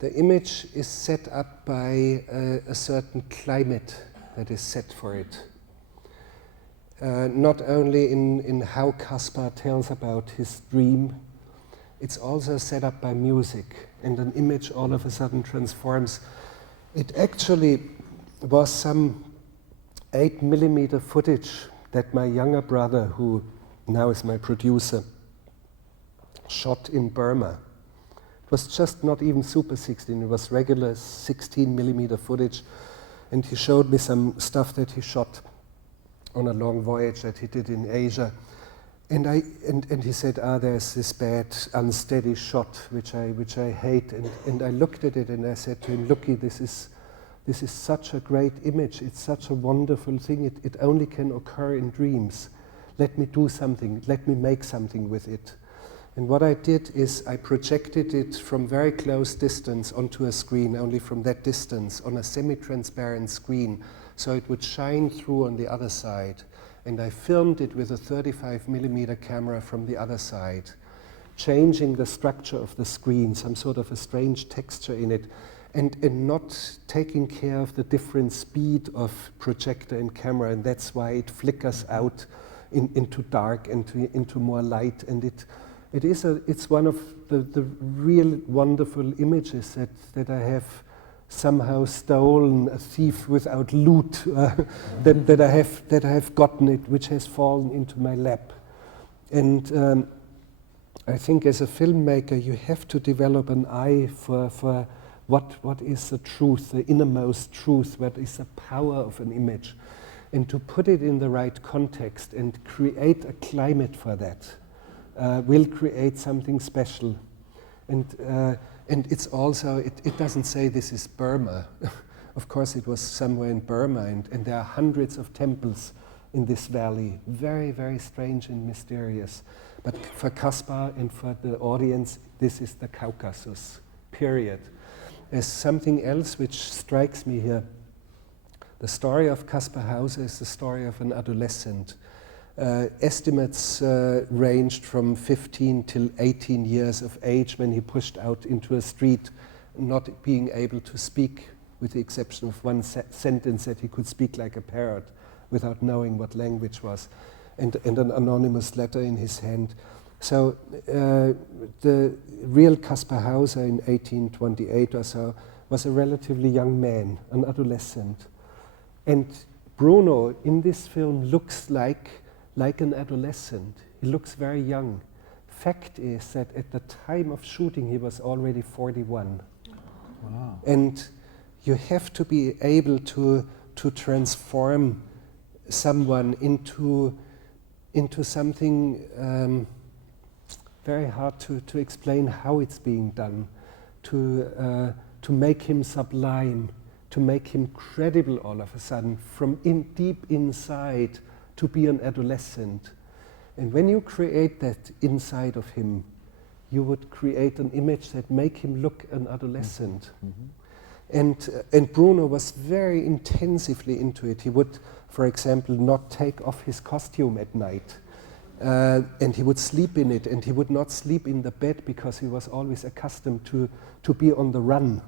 the image is set up by a certain climate that is set for it. Not only in how Caspar tells about his dream, it's also set up by music, and an image all of a sudden transforms. It actually was some 8mm footage that my younger brother, who now is my producer, shot in Burma. It was just not even Super 16, it was regular 16mm footage, and he showed me some stuff that he shot on a long voyage that he did in Asia. And he said, there's this bad, unsteady shot, which I hate. And I looked at it and I said to him, looky, this is such a great image. It's such a wonderful thing. It only can occur in dreams. Let me do something. Let me make something with it. And what I did is I projected it from very close distance onto a screen, only from that distance, on a semi-transparent screen, so it would shine through on the other side. And I filmed it with a 35mm camera from the other side, changing the structure of the screen, some sort of a strange texture in it, and not taking care of the different speed of projector and camera, and that's why it flickers out into dark and into more light. And it's one of the real wonderful images that I have somehow stolen, a thief without loot, that I have gotten it, which has fallen into my lap. And I think as a filmmaker, you have to develop an eye for what is the truth, the innermost truth, what is the power of an image, and to put it in the right context and create a climate for that will create something special. And it's also, it doesn't say this is Burma. Of course it was somewhere in Burma, and there are hundreds of temples in this valley, very, very strange and mysterious. But for Caspar and for the audience, this is the Caucasus, period. There's something else which strikes me here. The story of Caspar Hauser is the story of an adolescent. Estimates ranged from 15 till 18 years of age when he pushed out into a street, not being able to speak, with the exception of one sentence that he could speak like a parrot without knowing what language was, and an anonymous letter in his hand. So the real Caspar Hauser in 1828 or so was a relatively young man, an adolescent. And Bruno in this film looks like an adolescent. He looks very young. Fact is that at the time of shooting he was already 41. Wow. And you have to be able to transform someone into something very hard to explain how it's being done, to make him sublime, to make him credible all of a sudden, from deep inside to be an adolescent. And when you create that inside of him, you would create an image that make him look an adolescent. Mm-hmm. And Bruno was very intensively into it. He would, for example, not take off his costume at night. And he would sleep in it, and he would not sleep in the bed because he was always accustomed to be on the run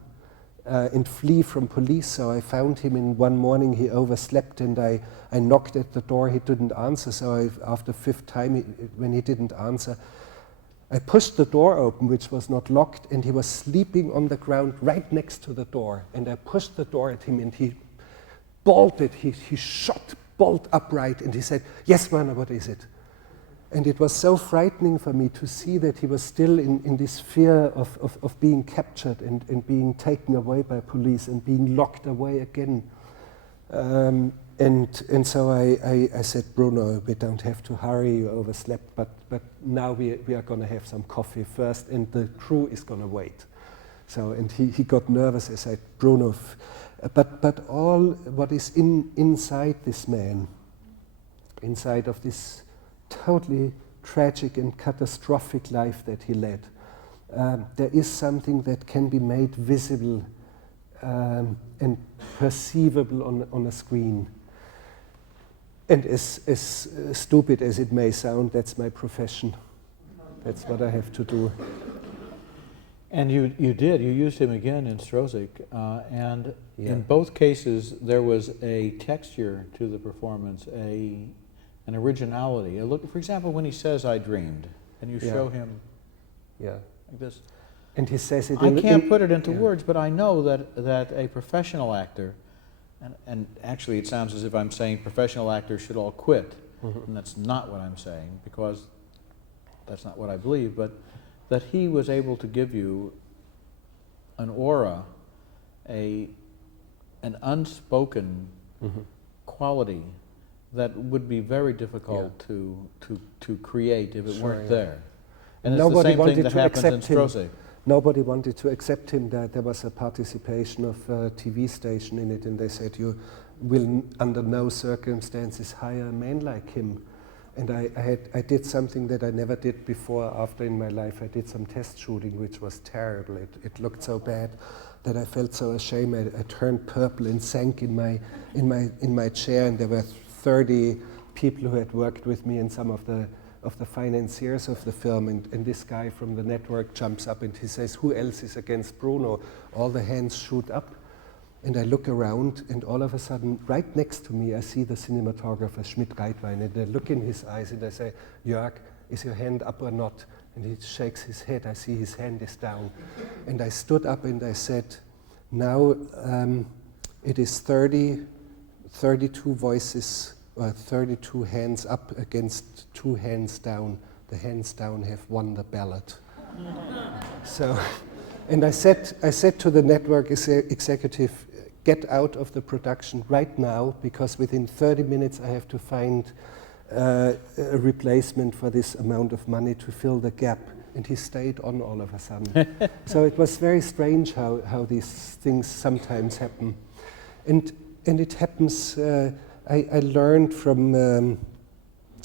and flee from police. So I found him in one morning, he overslept, and I knocked at the door, he didn't answer. So after fifth time, when he didn't answer, I pushed the door open, which was not locked, and he was sleeping on the ground right next to the door. And I pushed the door at him, and he bolted, he shot bolt upright, and he said, "Yes, Werner, what is it?" And it was so frightening for me to see that he was still in this fear of being captured and being taken away by police and being locked away again. And so I said, "Bruno, we don't have to hurry, you overslept, but now we are going to have some coffee first, and the crew is going to wait." So, and he got nervous. I said, "Bruno, but all what is inside this man, inside of this totally tragic and catastrophic life that he led, there is something that can be made visible and perceivable on a screen." And as stupid as it may sound, that's my profession. That's what I have to do. And you used him again in Stroszek, and Yeah. in both cases there was a texture to the performance, an originality. A look, for example, when he says, "I dreamed," and you show him like this. And he says it I can't put it into words, but I know that a professional actor, and actually it sounds as if I'm saying professional actors should all quit, and that's not what I'm saying, because that's not what I believe, but that he was able to give you an aura, an unspoken quality that would be very difficult to create if it weren't there. And it's the same thing that happens in Stroszek. Nobody wanted to accept him. There was a participation of a TV station in it, and they said, "You will under no circumstances hire a man like him." And I did something that I never did before after in my life. I did some test shooting, which was terrible. It looked so bad that I felt so ashamed. I turned purple and sank in my chair, and there were 30 people who had worked with me and some of the financiers of the film, and this guy from the network jumps up and he says, "Who else is against Bruno?" All the hands shoot up, and I look around, and all of a sudden, right next to me, I see the cinematographer Schmidt-Reitwein, and I look in his eyes and I say, "Jörg, is your hand up or not?" And he shakes his head. I see his hand is down. And I stood up and I said, "Now it is 32 voices or 32 hands up against 2 hands down. The hands down have won the ballot. So, and I said to the network executive, get out of the production right now, because within 30 minutes I have to find a replacement for this amount of money to fill the gap. And he stayed on all of a sudden. So it was very strange how these things sometimes happen. And it happens, I learned from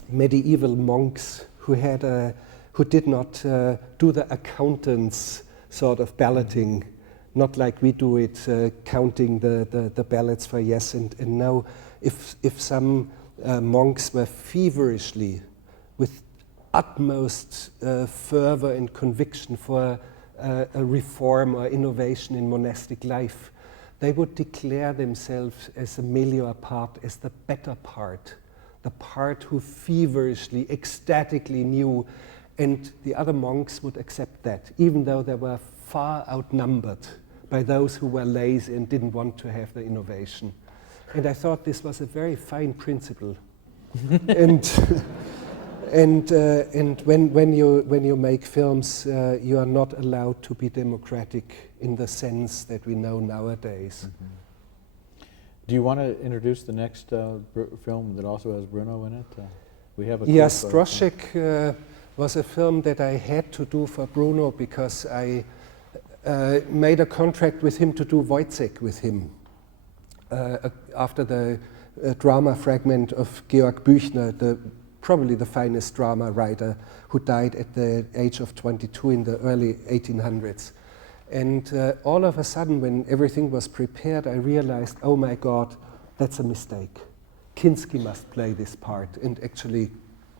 medieval monks who did not do the accountant's sort of balloting, not like we do it, counting the ballots for yes and no. If some monks were feverishly, with utmost fervor and conviction for a reform or innovation in monastic life, they would declare themselves as a melior part, as the better part, the part who feverishly, ecstatically knew, and the other monks would accept that, even though they were far outnumbered by those who were lazy and didn't want to have the innovation. And I thought this was a very fine principle. And when you make films, you are not allowed to be democratic in the sense that we know nowadays. Mm-hmm. Do you want to introduce the next film that also has Bruno in it? We have a Stroszek was a film that I had to do for Bruno because I made a contract with him to do Wojciech with him after the drama fragment of Georg Büchner, probably the finest drama writer, who died at the age of 22 in the early 1800s. And all of a sudden, when everything was prepared, I realized, oh my God, that's a mistake. Kinski must play this part. And actually,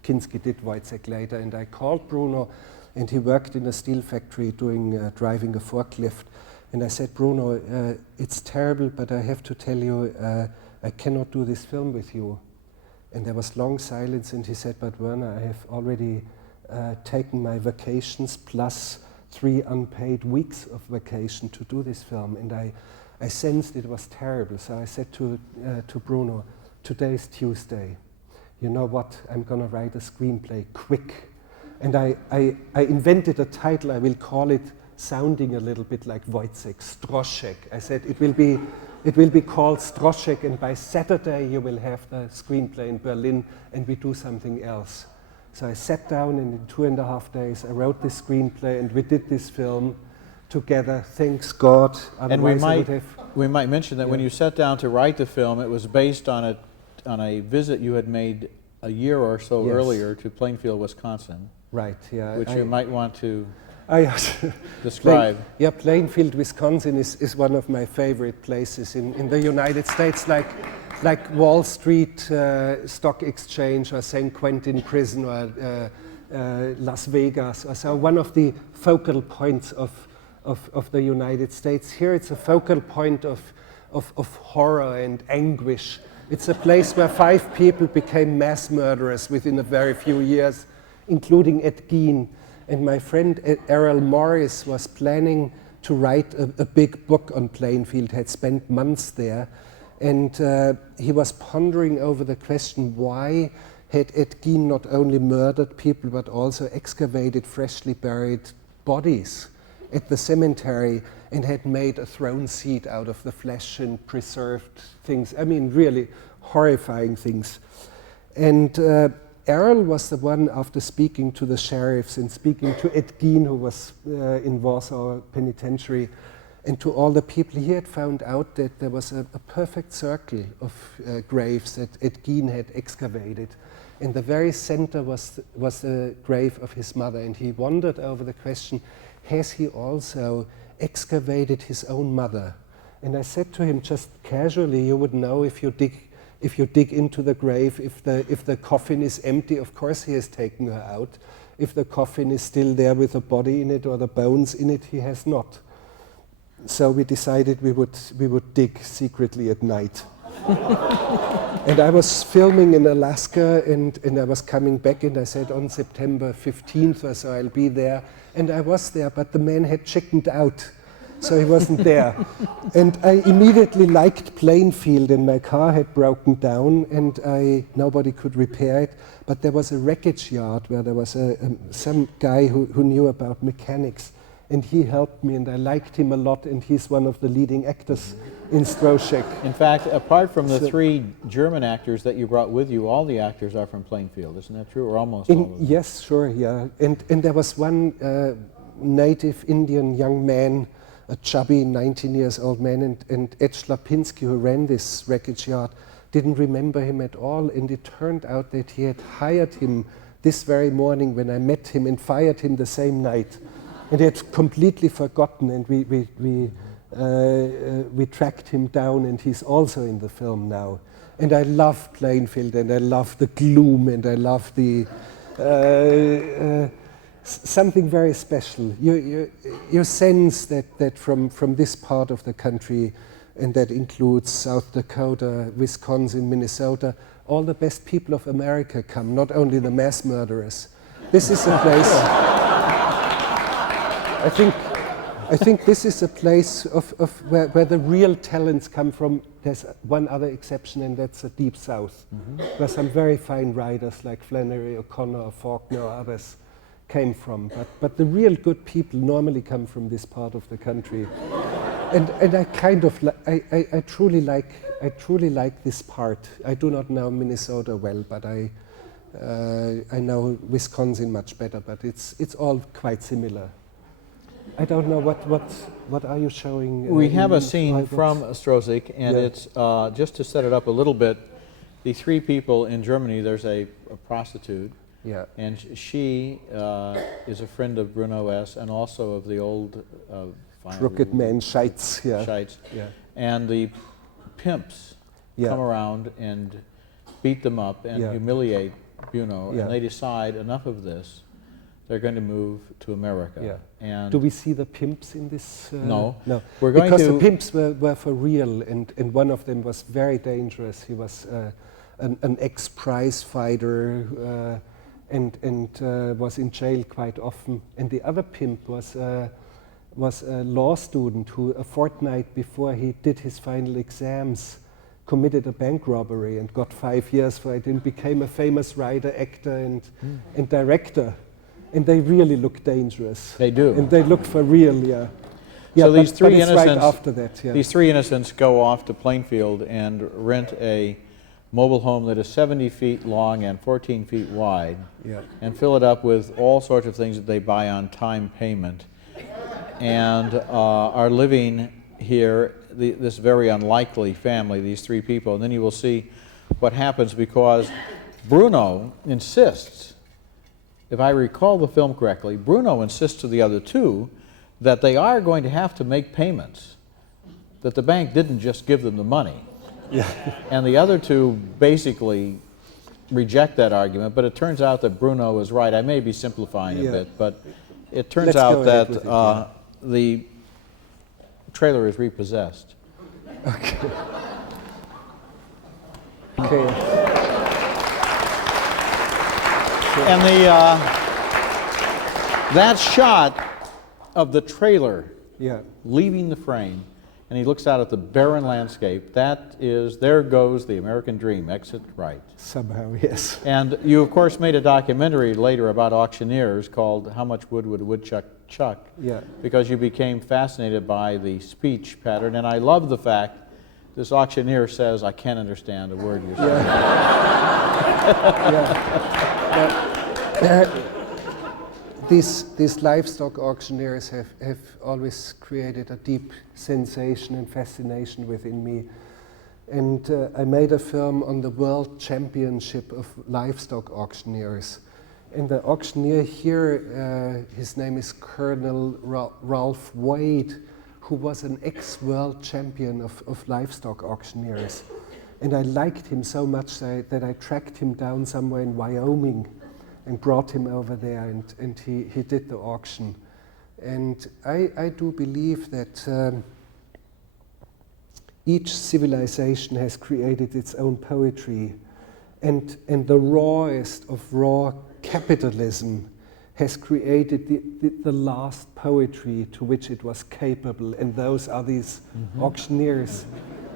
Kinski did Wojciech later. And I called Bruno, and he worked in a steel factory driving a forklift. And I said, Bruno, it's terrible, but I have to tell you, I cannot do this film with you. And there was long silence, and he said, but Werner, I have already taken my vacations plus 3 unpaid weeks of vacation to do this film. And I sensed it was terrible. So I said to Bruno, today's Tuesday. You know what? I'm going to write a screenplay quick. And I invented a title. I will call it, sounding a little bit like Wojciech, Stroszek. I said it will be called Stroszek, and by Saturday you will have the screenplay in Berlin, and we do something else. So I sat down, and in 2.5 days I wrote this screenplay, and we did this film together. Thanks God. And we might mention that when you sat down to write the film, it was based on a visit you had made a year or so earlier to Plainfield, Wisconsin. Right. Yeah. Which you might want to describe. Plainfield, Wisconsin is one of my favorite places in the United States, like Wall Street Stock Exchange or San Quentin Prison or Las Vegas. So one of the focal points of the United States. Here it's a focal point of horror and anguish. It's a place where 5 people became mass murderers within a very few years, including Ed Gein. And my friend Errol Morris was planning to write a big book on Plainfield, had spent months there. And he was pondering over the question, why had Ed Gein not only murdered people, but also excavated freshly buried bodies at the cemetery and had made a throne seat out of the flesh and preserved things. I mean, really horrifying things. And Errol was the one, after speaking to the sheriffs and speaking to Ed Gein, who was in Warsaw Penitentiary, and to all the people, he had found out that there was a perfect circle of graves that Ed Gein had excavated. In the very center was the grave of his mother, and he wondered over the question, has he also excavated his own mother? And I said to him, just casually, you would know if you dig into the grave, if the coffin is empty, of course he has taken her out. If the coffin is still there with the body in it or the bones in it, he has not. So we decided we would dig secretly at night. And I was filming in Alaska, and I was coming back, and I said on September 15th or so I'll be there. And I was there, but the man had chickened out. so he wasn't there. And I immediately liked Plainfield, and my car had broken down, and nobody could repair it. But there was a wreckage yard where there was some guy who knew about mechanics, and he helped me, and I liked him a lot, and he's one of the leading actors in Stroszek. In fact, apart from the three German actors that you brought with you, all the actors are from Plainfield, isn't that true, or almost all of them? Yes, sure, yeah. And there was one native Indian young man, a chubby 19 years old man, and Ed Schlapinski, who ran this wreckage yard, didn't remember him at all, and it turned out that he had hired him this very morning when I met him, and fired him the same night. And he had completely forgotten, and we tracked him down, and he's also in the film now. And I love Plainfield, and I love the gloom, and I love the something very special. You sense that from this part of the country, and that includes South Dakota, Wisconsin, Minnesota, all the best people of America come, not only the mass murderers. This is a place. I think this is a place of where the real talents come from. There's one other exception, and that's the Deep South, where some very fine writers like Flannery O'Connor or Faulkner or others came from. But the real good people normally come from this part of the country. And I kind of I truly like this part. I do not know Minnesota well, but I know Wisconsin much better. But it's all quite similar. I don't know what are you showing? We have a scene from Stroszek, and it's just to set it up a little bit. The three people in Germany. There's a prostitute, and she is a friend of Bruno S. and also of the old crooked man Scheitz. Scheitz. And the pimps come around and beat them up and humiliate Bruno, and they decide enough of this. They're going to move to America. And do we see the pimps in this? No. We're going because the pimps were for real, and one of them was very dangerous. He was an ex-prize fighter and was in jail quite often. And the other pimp was a law student who, a fortnight before he did his final exams, committed a bank robbery and got 5 years for it, and became a famous writer, actor, and director. And they really look dangerous. They do. And they look for real, so these three innocents, right after that, these three innocents go off to Plainfield and rent a mobile home that is 70 feet long and 14 feet wide, and fill it up with all sorts of things that they buy on time payment, and are living here, this very unlikely family, these three people. And then you will see what happens, because Bruno insists, if I recall the film correctly, Bruno insists to the other two that they are going to have to make payments, that the bank didn't just give them the money. And the other two basically reject that argument, but it turns out that Bruno is right. I may be simplifying a bit, but it turns out that the trailer is repossessed. Okay. And that shot of the trailer leaving the frame, and he looks out at the barren landscape, that is, there goes the American dream, exit right. Somehow, yes. And you, of course, made a documentary later about auctioneers called How Much Wood Would a Woodchuck Chuck? Because you became fascinated by the speech pattern, and I love the fact this auctioneer says, I can't understand a word you're saying. These livestock auctioneers have always created a deep sensation and fascination within me. And I made a film on the World Championship of Livestock Auctioneers. And the auctioneer here, his name is Colonel Ralph Wade, who was an ex-world champion of livestock auctioneers. And I liked him so much that I tracked him down somewhere in Wyoming and brought him over there, and he did the auction. And I do believe that each civilization has created its own poetry, and the rawest of raw capitalism has created the last poetry to which it was capable, and those are these auctioneers.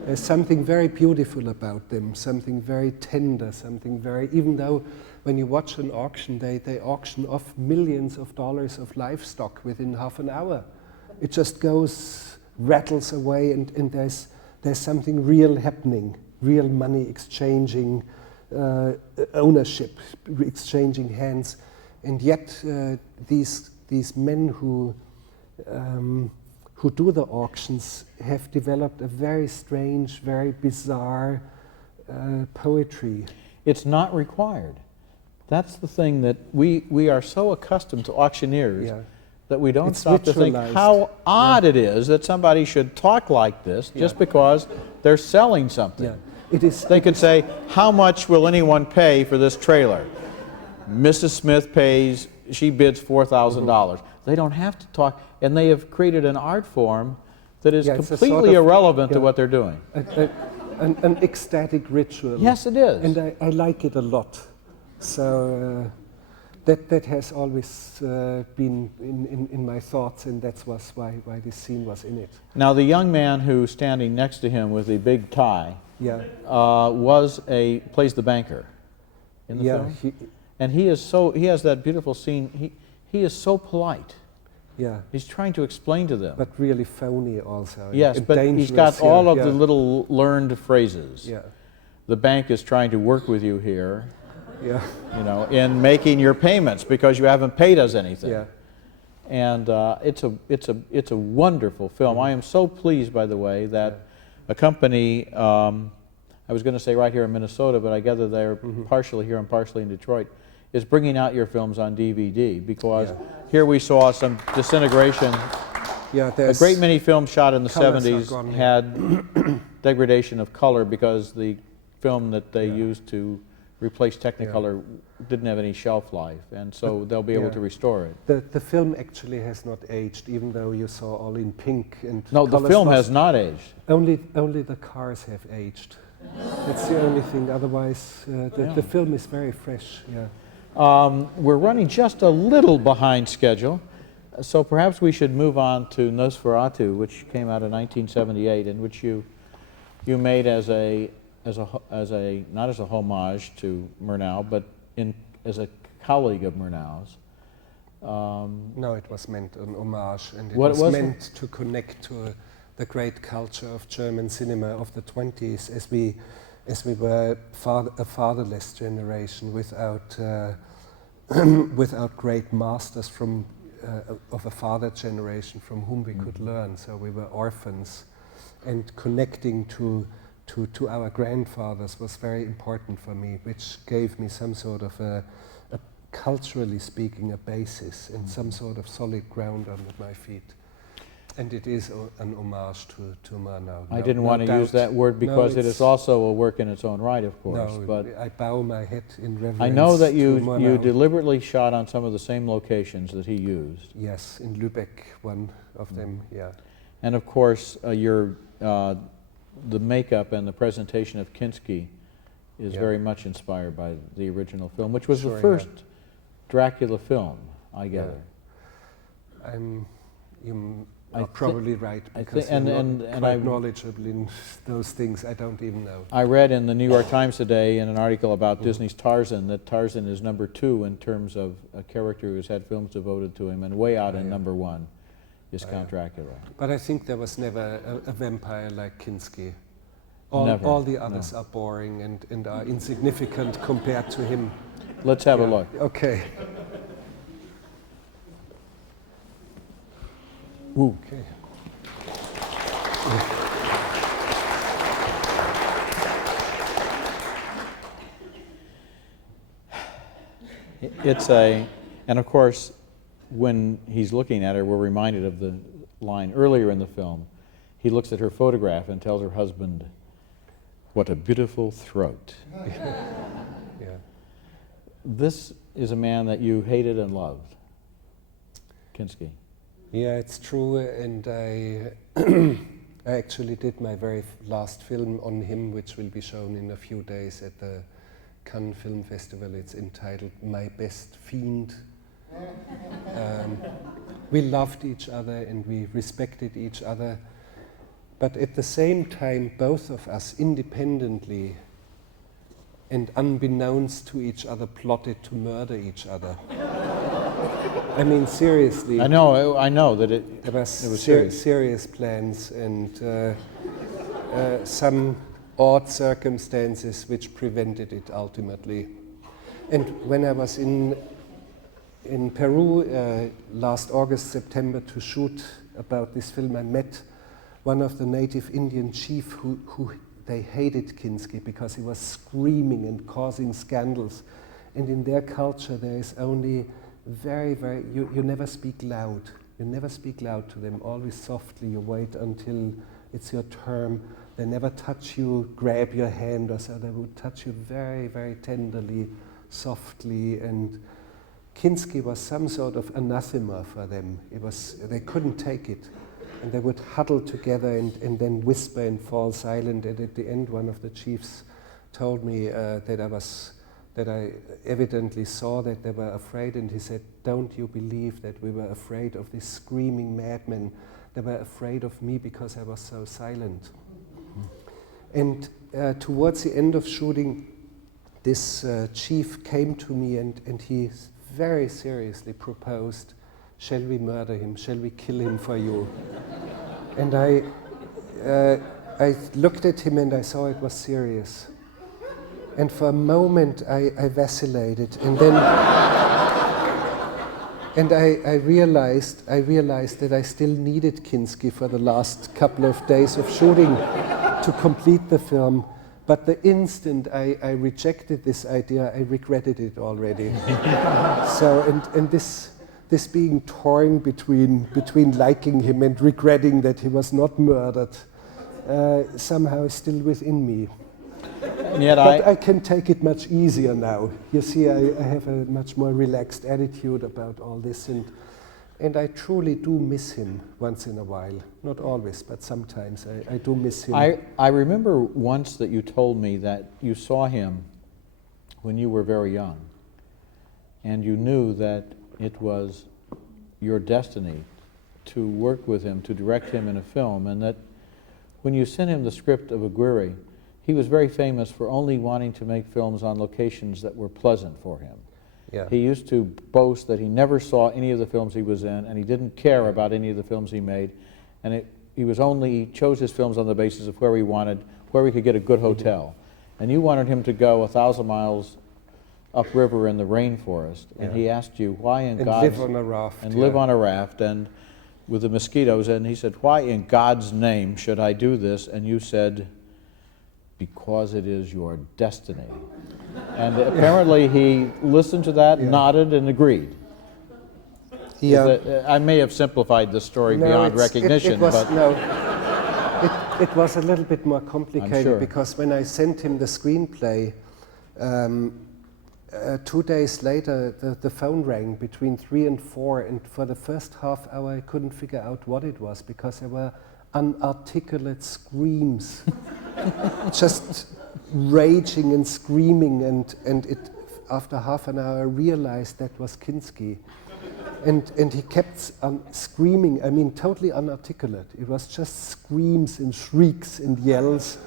There's something very beautiful about them, something very tender, something very, even though when you watch an auction, they auction off millions of dollars of livestock within half an hour. It just goes, rattles away, and there's something real happening, real money exchanging, ownership exchanging hands. And yet these men who do the auctions have developed a very strange, very bizarre poetry. It's not required. That's the thing, that we are so accustomed to auctioneers that we don't stop to think how odd it is that somebody should talk like this just because they're selling something. They could say, how much will anyone pay for this trailer? Mrs. Smith pays, she bids $4,000. They don't have to talk, and they have created an art form that is completely irrelevant to what they're doing. An ecstatic ritual. Yes, it is. And I like it a lot. So that has always been in my thoughts, and that's why this scene was in it. Now, the young man who's standing next to him with the big tie plays the banker in the film. And he has that beautiful scene. He is so polite. Yeah. He's trying to explain to them. But really phony also. Yes, but he's got all of the little learned phrases. Yeah. The bank is trying to work with you here. Yeah. You know, in making your payments because you haven't paid us anything. Yeah. And it's a wonderful film. I am so pleased, by the way, that a company, I was going to say right here in Minnesota, but I gather they're partially here and partially in Detroit, is bringing out your films on DVD, because here we saw some disintegration. Yeah, a great many films shot in the 70s had degradation of color because the film that they used to replace Technicolor didn't have any shelf life, and so they'll be able to restore it. The film actually has not aged, even though you saw all in pink and no, the film has not aged. Only the cars have aged. That's the only thing. Otherwise, the film is very fresh. Yeah. We're running just a little behind schedule, so perhaps we should move on to Nosferatu, which came out in 1978, and which you made as not as a homage to Murnau, but as a colleague of Murnau's. No, it was meant an homage, and it was meant to connect to the great culture of German cinema of the 20s, as we were a fatherless generation without without great masters from of a father generation from whom we could learn. So we were orphans, and connecting to our grandfathers was very important for me, which gave me some sort of a culturally speaking, a basis and some sort of solid ground under my feet. And it is an homage to Murnau. I didn't want to use that word because it is also a work in its own right, of course. No, but I bow my head in reverence. I know that you deliberately shot on some of the same locations that he used. Yes, in Lübeck, one of them, yeah. And of course, the makeup and the presentation of Kinski is very much inspired by the original film, which was the first Dracula film, I gather. You are probably right, because you're not quite knowledgeable in those things. I don't even know. I read in the New York Times today in an article about Disney's Tarzan that Tarzan is #2 in terms of a character who's had films devoted to him, and way out in #1 is Count Dracula. But I think there was never a vampire like Kinski. Never, all the others are boring and are insignificant compared to him. Let's have a look. Okay. Ooh. Okay. And of course, when he's looking at her, we're reminded of the line earlier in the film. He looks at her photograph and tells her husband, "What a beautiful throat." Yeah. This is a man that you hated and loved, Kinski. Yeah, it's true, and I actually did my very last film on him, which will be shown in a few days at the Cannes Film Festival. It's entitled My Best Fiend, We loved each other and we respected each other. But at the same time, both of us independently and unbeknownst to each other plotted to murder each other. I mean, seriously. I know that it was serious. Serious plans and some odd circumstances which prevented it ultimately. And when I was in Peru last August, September to shoot about this film, I met one of the native Indian chief who they hated Kinski because he was screaming and causing scandals. And in their culture there is only you never speak loud. You never speak loud to them, always softly. You wait until it's your turn. They never touch you, grab your hand or so. They would touch you very, very tenderly, softly. And Kinski was some sort of anathema for them. They couldn't take it. And they would huddle together and then whisper and fall silent. And at the end, one of the chiefs told me that I evidently saw that they were afraid, and he said, "Don't you believe that we were afraid of this screaming madman? They were afraid of me because I was so silent." And towards the end of shooting, this chief came to me and he very seriously proposed, "Shall we murder him? Shall we kill him for you?" And I looked at him and I saw it was serious. And for a moment I vacillated, and then and I realized that I still needed Kinski for the last couple of days of shooting to complete the film. But the instant I rejected this idea, I regretted it already. So and this being torn between liking him and regretting that he was not murdered somehow is still within me. Yet but I can take it much easier now. You see, I have a much more relaxed attitude about all this, and I truly do miss him once in a while. Not always, but sometimes I do miss him. I remember once that you told me that you saw him when you were very young, and you knew that it was your destiny to work with him, to direct him in a film, and that when you sent him the script of Aguirre, he was very famous for only wanting to make films on locations that were pleasant for him. Yeah. He used to boast that he never saw any of the films he was in, and he didn't care about any of the films he made, and he chose his films on the basis of where he could get a good hotel. And you wanted him to go 1,000 miles upriver in the rainforest, and he asked you why in God's... live on a raft. And live on a raft, and with the mosquitoes, and he said, "Why in God's name should I do this?" And you said, "Because it is your destiny." And apparently he listened to that, nodded, and agreed. Yeah. I may have simplified the story beyond recognition, but... It was a little bit more complicated, sure. Because when I sent him the screenplay, 2 days later the phone rang between 3 and 4, and for the first half hour I couldn't figure out what it was, because there were unarticulate screams, just raging and screaming, and it, after half an hour I realized that was Kinski. And he kept screaming, I mean totally unarticulate. It was just screams and shrieks and yells,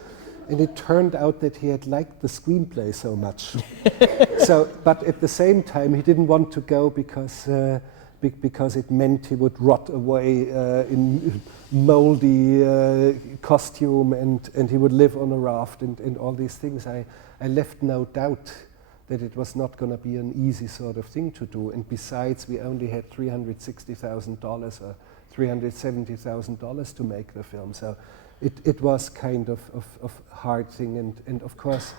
and it turned out that he had liked the screenplay so much. But at the same time he didn't want to go because it meant he would rot away in moldy costume, and he would live on a raft and all these things. I left no doubt that it was not going to be an easy sort of thing to do. And besides, we only had $360,000 or $370,000 to make the film. So it was kind of hard thing. And of course,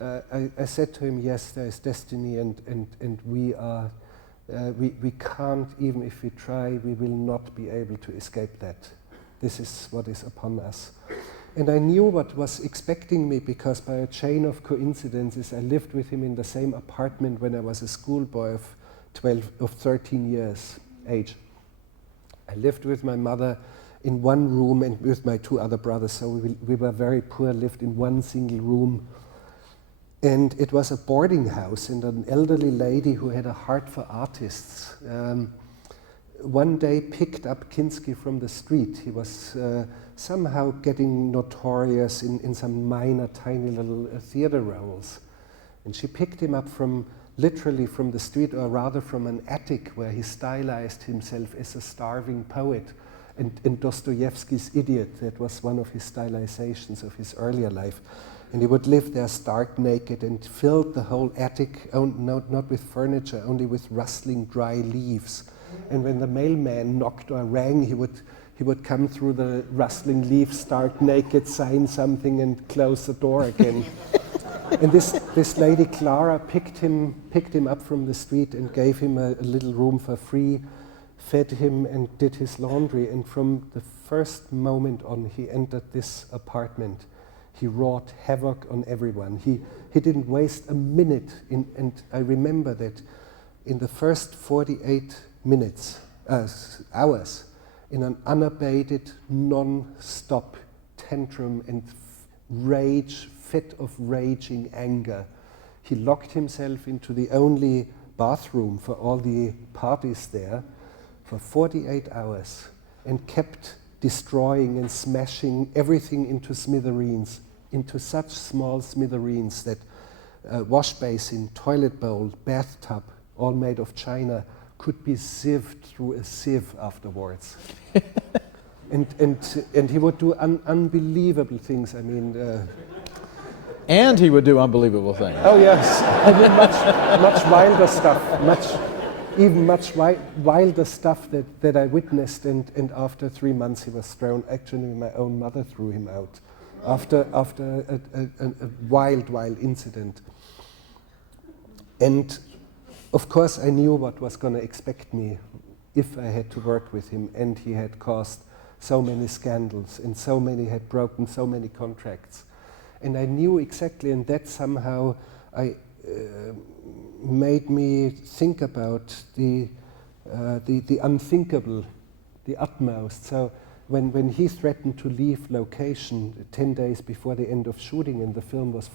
I said to him, yes, there is destiny, and we can't, even if we try, we will not be able to escape that. This is what is upon us. And I knew what was expecting me, because by a chain of coincidences, I lived with him in the same apartment when I was a schoolboy of 13 years age. I lived with my mother in one room and with my 2 other brothers, so we were very poor, lived in one single room. And it was a boarding house, and an elderly lady who had a heart for artists one day picked up Kinski from the street. He was somehow getting notorious in some minor, tiny little theater roles. And she picked him up literally from the street, or rather from an attic where he stylized himself as a starving poet. And Dostoevsky's Idiot, that was one of his stylizations of his earlier life. And he would live there stark naked and filled the whole attic, not with furniture, only with rustling dry leaves. And when the mailman knocked or rang, he would come through the rustling leaves, stark naked, sign something and close the door again. And this lady Clara picked him up from the street and gave him a little room for free, fed him and did his laundry. And from the first moment on he entered this apartment, he wrought havoc on everyone. He didn't waste a minute. And I remember that in the first 48 hours, in an unabated, non-stop tantrum and fit of raging anger, he locked himself into the only bathroom for all the parties there for 48 hours and kept destroying and smashing everything into smithereens, into such small smithereens that wash basin, toilet bowl, bathtub, all made of china, could be sieved through a sieve afterwards. and he would do unbelievable things. I mean, and he would do unbelievable things. Oh yes, I mean, much wilder stuff, much wilder stuff that I witnessed. And after 3 months, he was thrown. Actually, my own mother threw him out after a wild incident. And of course, I knew what was going to expect me if I had to work with him. And he had caused so many scandals, and had broken so many contracts. And I knew exactly, and that somehow made me think about the unthinkable, the utmost. So when he threatened to leave location 10 days before the end of shooting, and the film was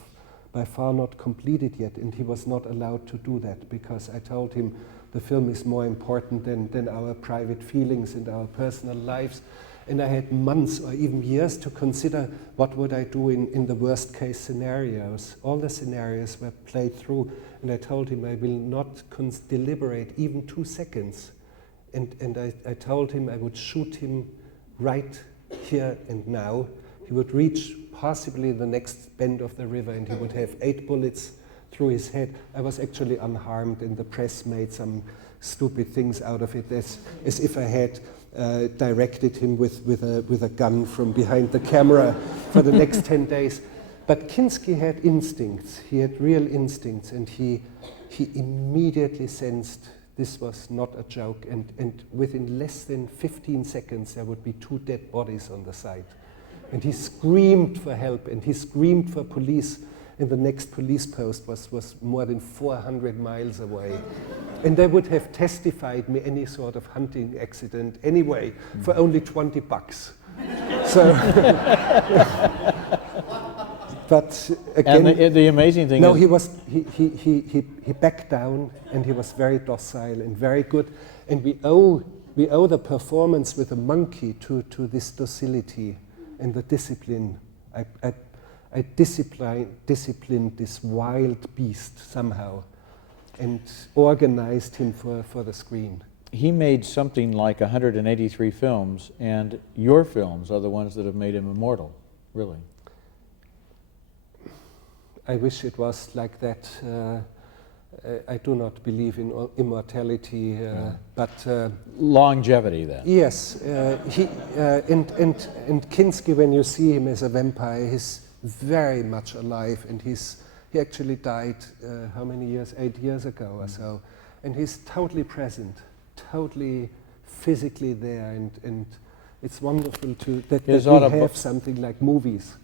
by far not completed yet, and he was not allowed to do that because I told him the film is more important than our private feelings and our personal lives. And I had months or even years to consider what would I do in the worst case scenarios. All the scenarios were played through, and I told him I will not deliberate even 2 seconds. And I told him I would shoot him right here and now. He would reach possibly the next bend of the river, and he would have 8 bullets through his head. I was actually unharmed, and the press made some stupid things out of it, as if I had directed him with a gun from behind the camera for the next 10 days. But Kinski had instincts. He had real instincts, and he immediately sensed this was not a joke. And within less than 15 seconds, there would be 2 dead bodies on the site. And he screamed for help, and he screamed for police. And the next police post was more than 400 miles away. And they would have testified me any sort of hunting accident anyway for only $20. So, but again, and the amazing thing is, he backed down, and he was very docile and very good. And we owe the performance with a monkey to this docility and the discipline. I disciplined this wild beast somehow and organized him for the screen. he made something like 183 films, and your films are the ones that have made him immortal, really. I wish it was like that. I do not believe in immortality, but longevity. Then yes, and Kinski, when you see him as a vampire, he's very much alive, and he actually died how many years? 8 years ago or so, and he's totally present, totally physically there, and it's wonderful that we have something like movies.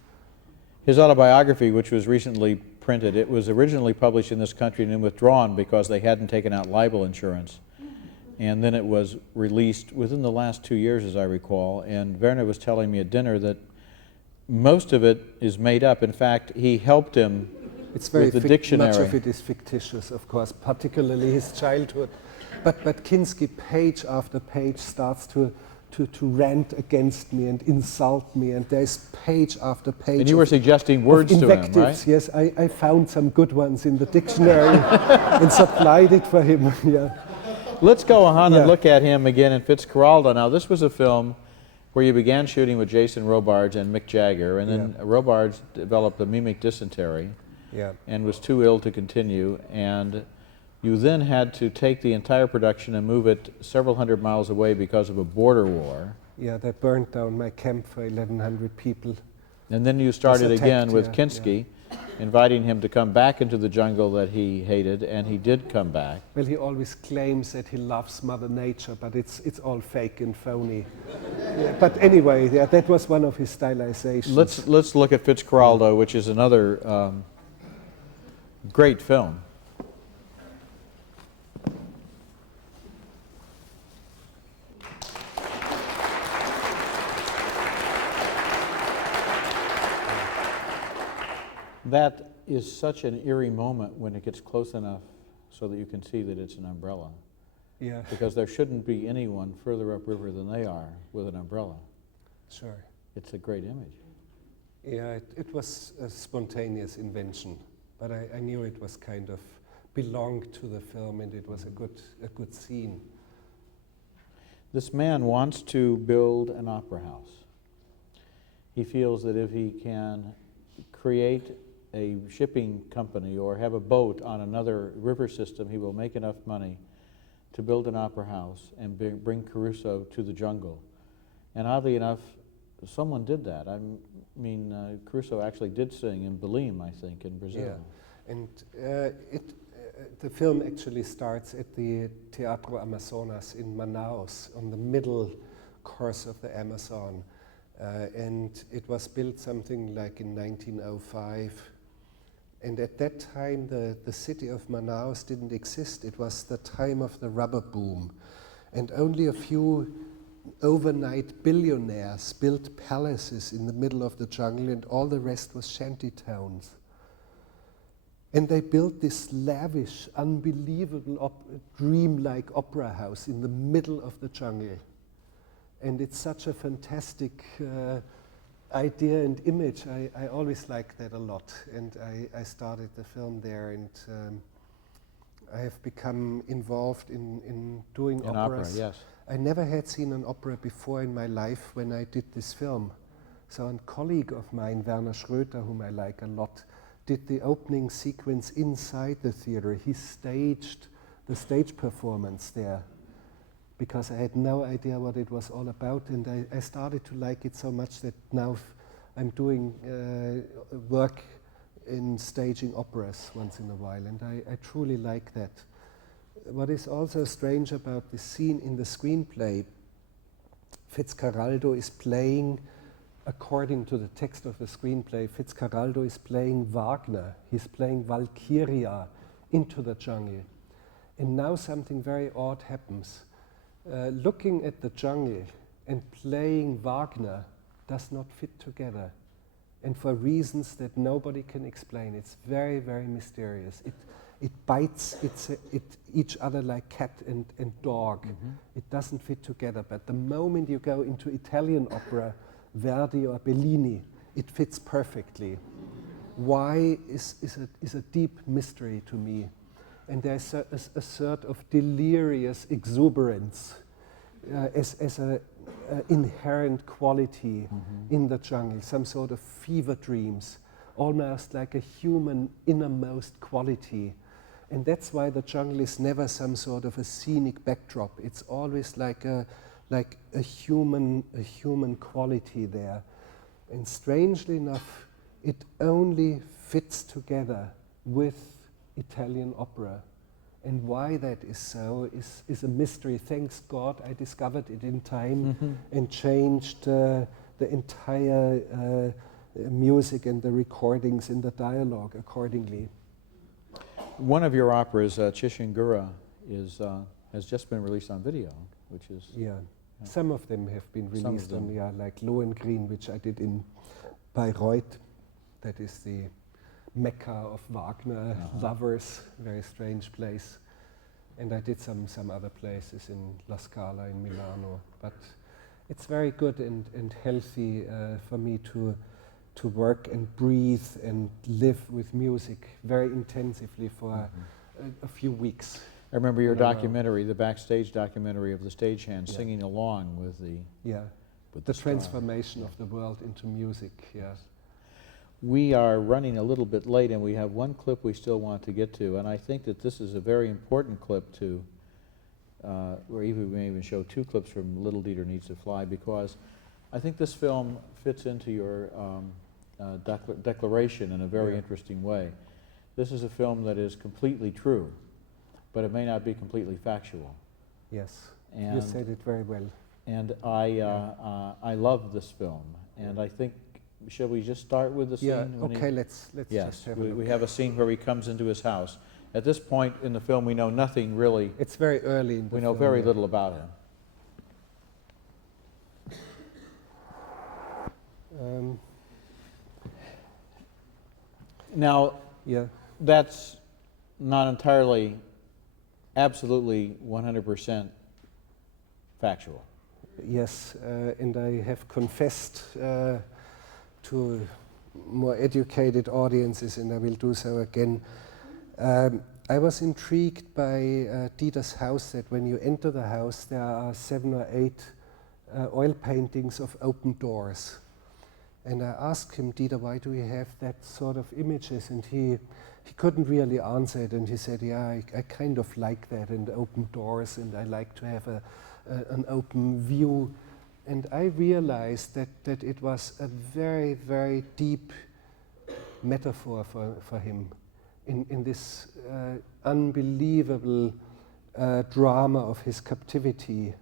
His autobiography, which was recently printed, it was originally published in this country and then withdrawn because they hadn't taken out libel insurance. And then it was released within the last 2 years, as I recall. And Werner was telling me at dinner that most of it is made up. In fact, he helped him it's very with the dictionary. Much of it is fictitious, of course, particularly his childhood. But Kinski, page after page, starts to rant against me and insult me, and there's page after page. And you were suggesting words to him, right? Yes, I found some good ones in the dictionary and supplied it for him. Yeah. Let's go on and look at him again in Fitzcarraldo. Now, this was a film where you began shooting with Jason Robards and Mick Jagger, and then Robards developed a mimic dysentery and was too ill to continue, and you then had to take the entire production and move it several hundred miles away because of a border war. Yeah, they burned down my camp for 1,100 people. And then you started again with Kinski, inviting him to come back into the jungle that he hated, and he did come back. Well, he always claims that he loves Mother Nature, but it's all fake and phony. But anyway, that was one of his stylizations. Let's look at Fitzcarraldo, which is another great film. That is such an eerie moment when it gets close enough so that you can see that it's an umbrella. Yeah. Because there shouldn't be anyone further upriver than they are with an umbrella. Sure. It's a great image. Yeah, it was a spontaneous invention, but I knew it was kind of belonged to the film, and it was a good scene. This man wants to build an opera house. He feels that if he can create a shipping company or have a boat on another river system, he will make enough money to build an opera house and bring Caruso to the jungle. And oddly enough, someone did that. I mean, Caruso actually did sing in Belém, I think, in Brazil. Yeah, and the film actually starts at the Teatro Amazonas in Manaus, on the middle course of the Amazon. And it was built something like in 1905. And at that time, the city of Manaus didn't exist. It was the time of the rubber boom. And only a few overnight billionaires built palaces in the middle of the jungle, and all the rest was shanty towns. And they built this lavish, unbelievable, dreamlike opera house in the middle of the jungle. And it's such a fantastic idea and image. I always liked that a lot, and I started the film there, and I have become involved in doing operas. Opera, yes. I never had seen an opera before in my life when I did this film. So a colleague of mine, Werner Schröter, whom I like a lot, did the opening sequence inside the theater. He staged the stage performance there, because I had no idea what it was all about, and I started to like it so much that now I'm doing work in staging operas once in a while, and I truly like that. What is also strange about the scene in the screenplay, Fitzcarraldo is playing, according to the text of the screenplay, Fitzcarraldo is playing Wagner. He's playing Valkyria into the jungle. And now something very odd happens. Looking at the jungle and playing Wagner does not fit together, and for reasons that nobody can explain. It's very, very mysterious. It bites each other like cat and dog. Mm-hmm. It doesn't fit together, but the moment you go into Italian opera, Verdi or Bellini, it fits perfectly. Why is a deep mystery to me. And there's a sort of delirious exuberance as an inherent quality in the jungle, some sort of fever dreams, almost like a human innermost quality. And that's why the jungle is never some sort of a scenic backdrop. It's always like a human quality there. And strangely enough, it only fits together with Italian opera. And why that is so is a mystery. Thanks God I discovered it in time and changed the entire music and the recordings and the dialogue accordingly. One of your operas, Chishingura, has just been released on video, which is... Yeah, some of them have been released on, like Lohengrin, which I did in Bayreuth. That is the Mecca of Wagner lovers, very strange place. And I did some other places in La Scala in Milano. But it's very good and healthy for me to work and breathe and live with music very intensively for a few weeks. I remember your documentary, the backstage documentary of the stagehand singing along with the with the star. transformation of the world into music. Yeah. We are running a little bit late, and we have one clip we still want to get to, and I think that this is a very important clip to, or even we may even show two clips from Little Dieter Needs to Fly, because I think this film fits into your declaration in a very interesting way. This is a film that is completely true, but it may not be completely factual. Yes, and you said it very well. And I love this film, and I think, shall we just start with the scene? Yeah, when okay, let's just have a look. We have a scene where he comes into his house. At this point in the film, we know nothing really. It's very early in the We know film, very little about him. Now, that's not entirely, absolutely 100% factual. Yes, and I have confessed to more educated audiences, and I will do so again. I was intrigued by Dieter's house, that when you enter the house, there are 7 or 8 oil paintings of open doors. And I asked him, Dieter, why do you have that sort of images? And he couldn't really answer it, and he said, yeah, I kind of like that, and open doors, and I like to have an open view. And I realized that it was a very, very deep metaphor for him in this unbelievable drama of his captivity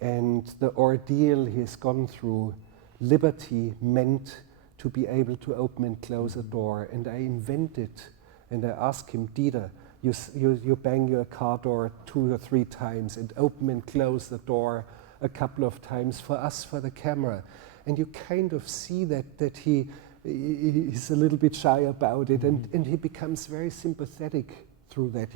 and the ordeal he has gone through. Liberty meant to be able to open and close a door. And I invented, and I asked him, Dieter, you bang your car door 2 or 3 times and open and close the door a couple of times for us, for the camera. And you kind of see that he's a little bit shy about it, and he becomes very sympathetic through that.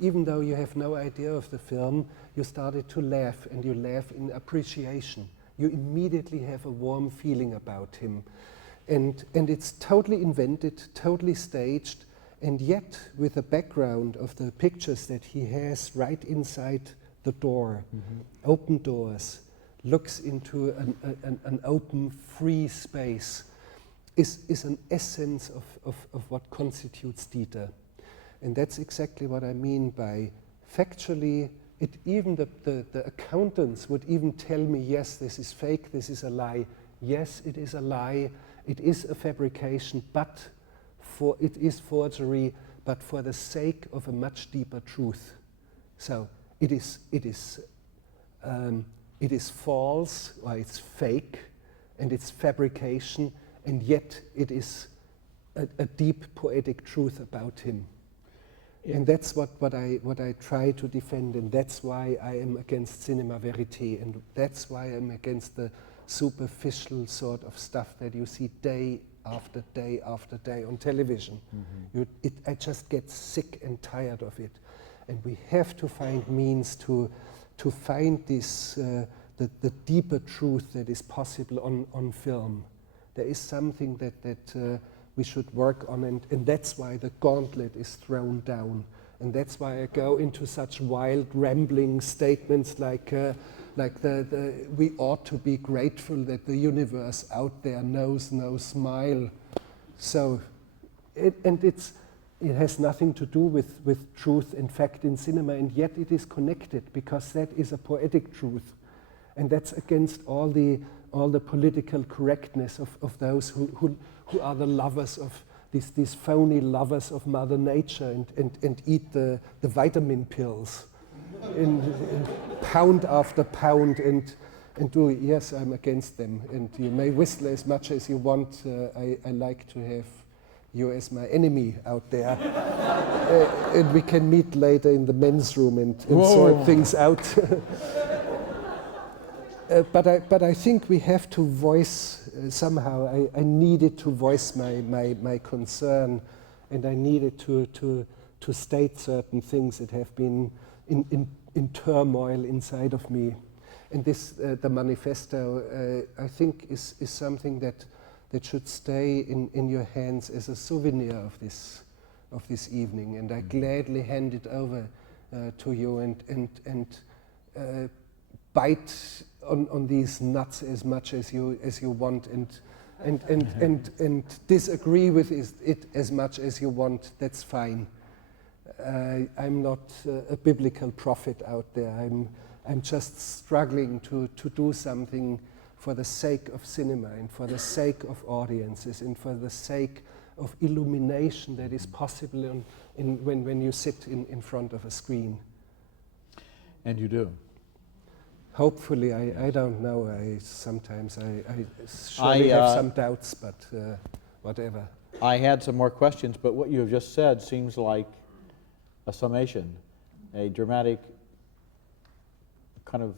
Even though you have no idea of the film, you started to laugh, and you laugh in appreciation. You immediately have a warm feeling about him. And it's totally invented, totally staged, and yet with the background of the pictures that he has right inside the door, open doors, looks into an open, free space, is an essence of what constitutes Dieter. And that's exactly what I mean by factually. Even the accountants would even tell me, yes, this is fake, this is a lie. Yes, it is a lie, it is a fabrication, but it is forgery, but for the sake of a much deeper truth. So it is false, or it's fake, and it's fabrication, and yet it is a deep poetic truth about him. And that's what I try to defend, and that's why I am against cinema verite, and that's why I'm against the superficial sort of stuff that you see day after day after day on television. I just get sick and tired of it, and we have to find means to find this the deeper truth that is possible on film. There is something that we should work on, and that's why the gauntlet is thrown down. And that's why I go into such wild, rambling statements like we ought to be grateful that the universe out there knows no smile. So, it has nothing to do with truth and fact in cinema, and yet it is connected, because that is a poetic truth. And that's against all the political correctness of those who are the lovers of these phony lovers of Mother Nature and eat the vitamin pills in pound after pound and do. Yes, I'm against them, and you may whistle as much as you want. I like to have you as my enemy out there, and we can meet later in the men's room and sort things out. But I think we have to voice somehow. I needed to voice my concern, and I needed to to state certain things that have been in turmoil inside of me. And this, the manifesto, I think is something that should stay in your hands as a souvenir of this evening. And I gladly hand it over to you and bite on these nuts as much as you want and disagree with it as much as you want. That's fine. I'm not a biblical prophet out there. I'm just struggling to do something for the sake of cinema and for the sake of audiences and for the sake of illumination that is possible when you sit in front of a screen. And you do. Hopefully, I don't know. Sometimes I surely have some doubts, but whatever. I had some more questions, but what you have just said seems like a summation, a dramatic kind of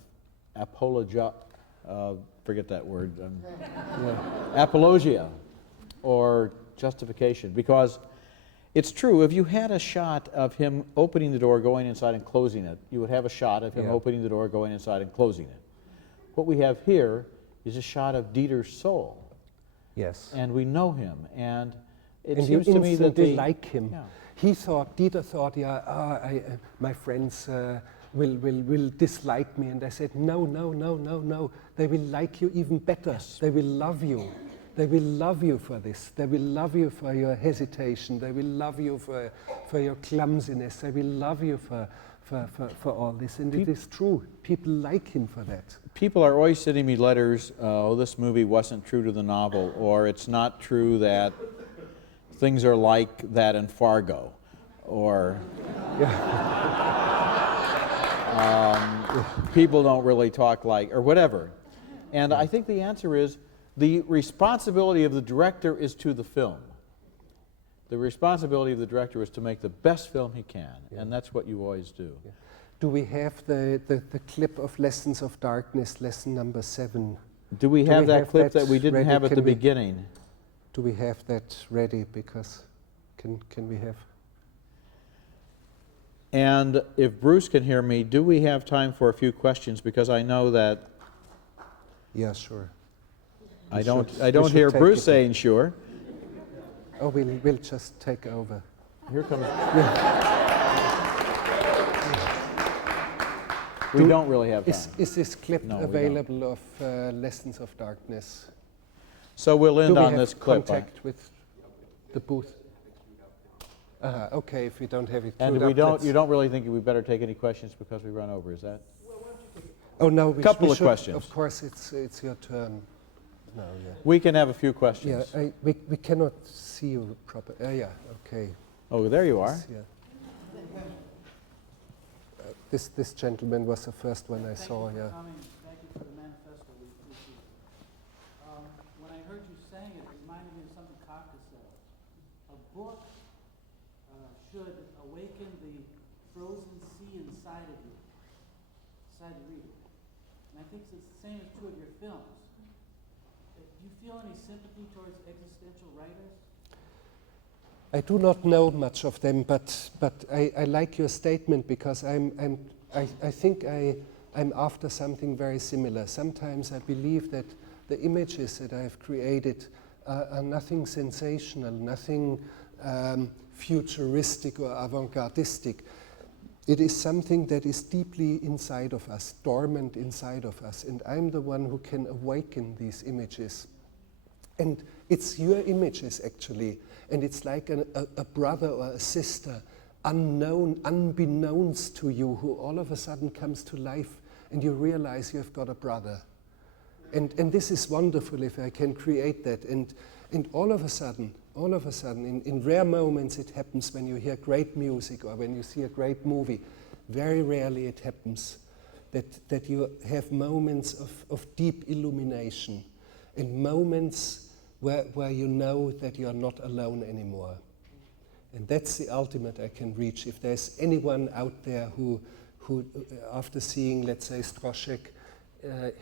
forget that word, apologia or justification, because it's true, if you had a shot of him opening the door, going inside and closing it, you would have a shot of him opening the door, going inside and closing it. What we have here is a shot of Dieter's soul. Yes. And we know him, and it and seems to me that they like him. Yeah. Dieter thought, my friends will dislike me, and I said, no, they will like you even better. Yes. They will love you. They will love you for this. They will love you for your hesitation. They will love you for your clumsiness. They will love you for all this. And it is true. People like him for that. People are always sending me letters, oh, this movie wasn't true to the novel, or it's not true that things are like that in Fargo, or people don't really talk like, or whatever. And I think the answer is, the responsibility of the director is to the film. The responsibility of the director is to make the best film he can, and that's what you always do. Yeah. Do we have the clip of Lessons of Darkness, lesson number 7? Do we have that clip that we didn't have at the beginning? Do we have that ready? Because can we have? And if Bruce can hear me, do we have time for a few questions? Because I know that. Yeah, sure. I don't hear Bruce saying sure. Oh, we'll just take over. Here comes. We don't really have time. Is this clip available of Lessons of Darkness? So we'll end on this clip. Contact with the booth. Okay, if we don't have it. And you don't really think we better take any questions because we run over, is that? Oh no, we couple of should, questions. Of course, it's your turn. No, yeah. We can have a few questions. Yeah, we cannot see you properly. Yeah, okay. Oh, there you are. Yeah. This gentleman was the first one I saw. Yeah. Thank you for the manifesto. When I heard you saying it reminded me of something Kafka said. A book should awaken the frozen sea inside of you, inside the reader. And I think it's the same is true of your films. Do you feel any sympathy towards existential writers? I do not know much of them, but I like your statement because I think I'm after something very similar. Sometimes I believe that the images that I've created are nothing sensational, nothing futuristic or avant-gardistic. It is something that is deeply inside of us, dormant inside of us, and I'm the one who can awaken these images. And it's your images, actually, and it's like a brother or a sister, unknown, unbeknownst to you, who all of a sudden comes to life, and you realize you've got a brother. And this is wonderful if I can create that. And all of a sudden, in rare moments it happens when you hear great music or when you see a great movie. Very rarely it happens that you have moments of deep illumination and moments where you know that you're not alone anymore. And that's the ultimate I can reach. If there's anyone out there who after seeing, let's say, Stroszek,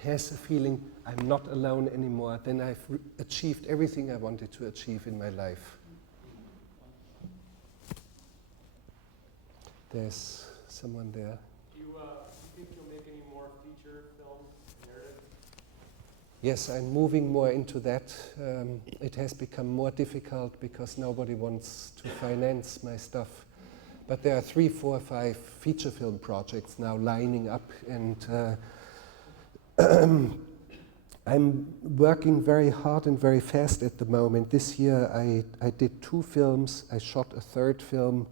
has a feeling, I'm not alone anymore, then I've achieved everything I wanted to achieve in my life. There's someone there. Do you think you'll make any more feature film narrative? Yes, I'm moving more into that. It has become more difficult because nobody wants to finance my stuff. But there are 3, 4, 5 feature film projects now lining up, and I'm working very hard and very fast at the moment. This year I did 2 films, I shot a 3rd film,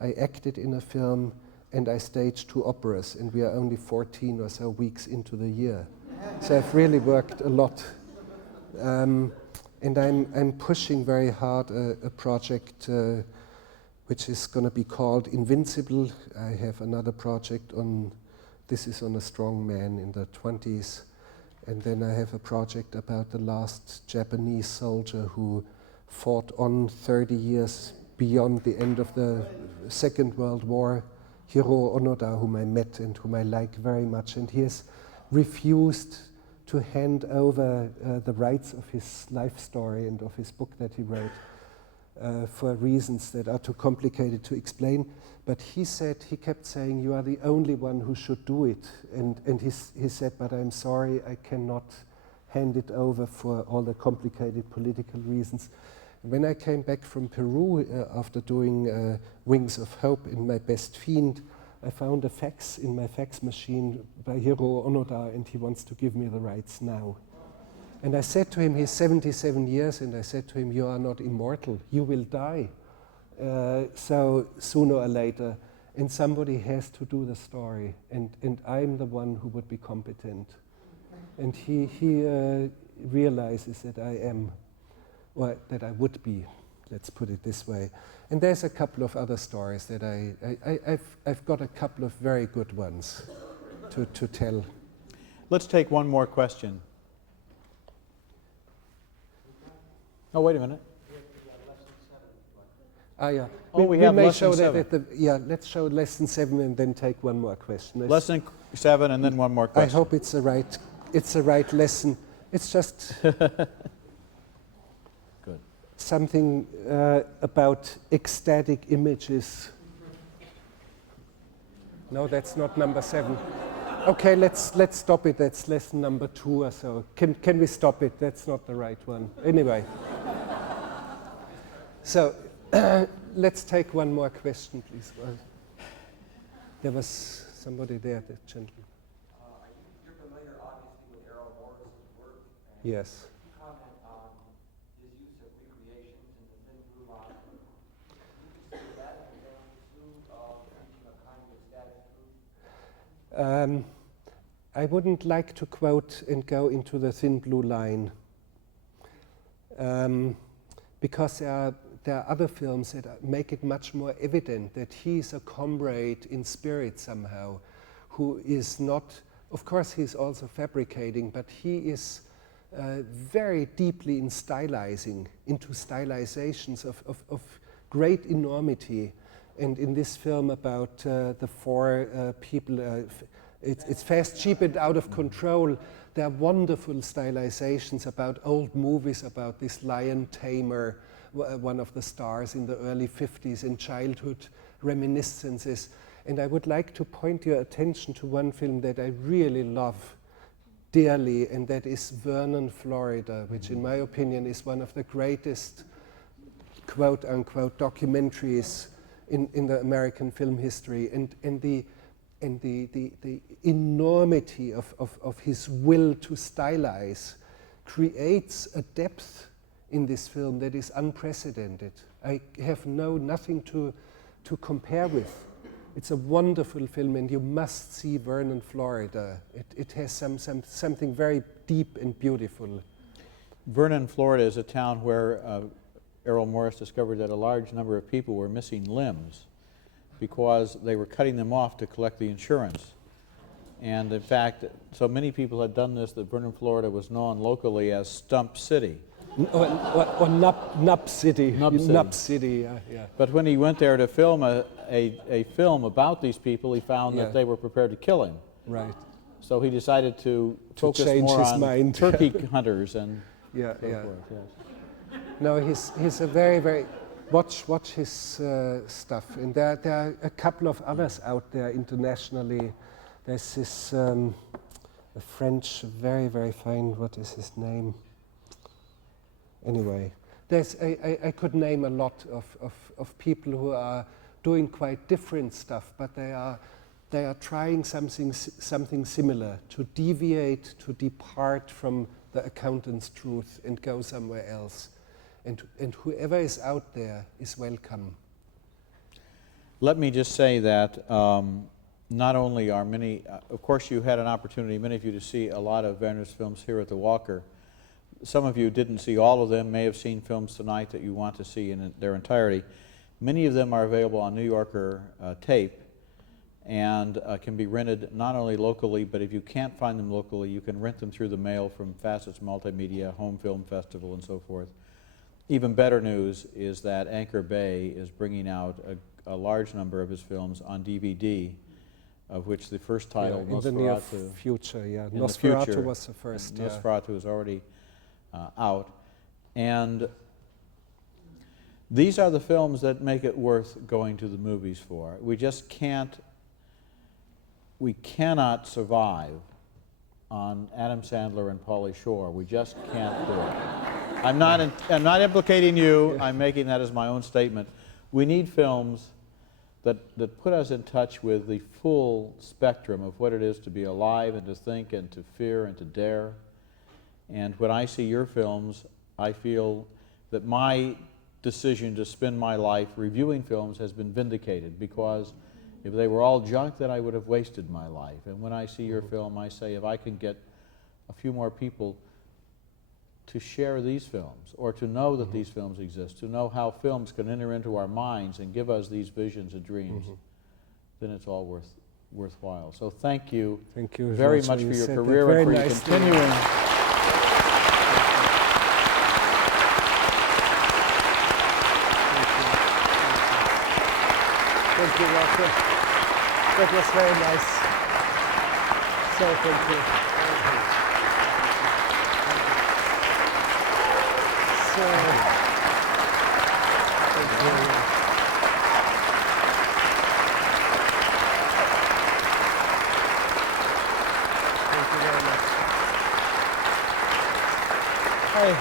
I acted in a film, and I staged 2 operas, and we are only 14 or so weeks into the year. So I've really worked a lot. And I'm pushing very hard a project which is going to be called Invincible. I have another project on, this is on a strong man in the 20s. And then I have a project about the last Japanese soldier who fought on 30 years beyond the end of the Second World War, Hiro Onoda, whom I met and whom I like very much. And he has refused to hand over the rights of his life story and of his book that he wrote for reasons that are too complicated to explain. But he kept saying, you are the only one who should do it. And he said, but I'm sorry, I cannot hand it over for all the complicated political reasons. When I came back from Peru after doing Wings of Hope in My Best Fiend, I found a fax in my fax machine by Hiro Onoda, and he wants to give me the rights now. And I said to him, he's 77 years, and I said to him, you are not immortal, you will die. So sooner or later, and somebody has to do the story, and I'm the one who would be competent. And he realizes that I am, or that I would be, let's put it this way. And there's a couple of other stories that I've got a couple of very good ones to tell. Let's take one more question. Oh, wait a minute. Yeah. Oh, we we have may lesson show 7. that at the, yeah, let's show lesson 7 and then take one more question. Lesson 7 and then one more question. I hope it's the right lesson. It's just Good. something about ecstatic images. No, that's not number 7. Okay, let's stop it. That's lesson number 2 or so. Can we stop it? That's not the right one. Anyway. So let's take one more question, please. There was somebody there, the gentleman. You're familiar, obviously, with Errol Morris's work. Yes. Can you comment on his use of recreations in the thin blue line? Do you consider that as a pursuit of reaching a kind of static truth? I wouldn't like to quote and go into the thin blue line because there are other films that make it much more evident that he's a comrade in spirit somehow, who is not, of course he's also fabricating, but he is very deeply in stylizing, into stylizations of great enormity. And in this film about the 4 people, it's fast, cheap, and out of control. There are wonderful stylizations about old movies, about this lion tamer, one of the stars in the early 50s, and childhood reminiscences. And I would like to point your attention to one film that I really love dearly, and that is Vernon, Florida, which in my opinion is one of the greatest quote-unquote documentaries in the American film history. And the enormity of his will to stylize creates a depth in this film that is unprecedented. I have nothing to compare with. It's a wonderful film, and you must see Vernon, Florida. It has something very deep and beautiful. Vernon, Florida is a town where Errol Morris discovered that a large number of people were missing limbs because they were cutting them off to collect the insurance. And in fact, so many people had done this that Vernon, Florida was known locally as Stump City. Or Nub City. Nub City, yeah. But when he went there to film a film about these people, he found that they were prepared to kill him. Right. So he decided to focus change more his on mind. turkey hunters and Yeah, so yeah. forth. Yes. No, he's a very, very, watch his stuff. And there are a couple of others out there internationally. There's this a French, very, very fine, what is his name? Anyway, I could name a lot of people who are doing quite different stuff, but they are trying something similar, to deviate, to depart from the accountant's truth and go somewhere else. And whoever is out there is welcome. Let me just say that not only are many, of course you had an opportunity, many of you, to see a lot of Werner's films here at the Walker. Some of you didn't see all of them, may have seen films tonight that you want to see in their entirety. Many of them are available on New Yorker tape and can be rented not only locally, but if you can't find them locally, you can rent them through the mail from Facets Multimedia, Home Film Festival, and so forth. Even better news is that Anchor Bay is bringing out a large number of his films on DVD, of which the first title, in Nosferatu, the near future, yeah. in Nosferatu the future, was the first, yeah. Nosferatu is already out. And these are the films that make it worth going to the movies for. We just we cannot survive on Adam Sandler and Pauly Shore. We just can't do it. I'm not implicating you. I'm making that as my own statement. We need films that put us in touch with the full spectrum of what it is to be alive and to think and to fear and to dare. And when I see your films, I feel that my decision to spend my life reviewing films has been vindicated, because if they were all junk, then I would have wasted my life. And when I see your film, I say, if I can get a few more people to share these films, or to know that these films exist, to know how films can enter into our minds and give us these visions and dreams, then it's all worthwhile. So thank you, very much for your career and for your continuing. Thank you, Walter. That was very nice. So thank you. So, thank you. Thank you very much. Hey.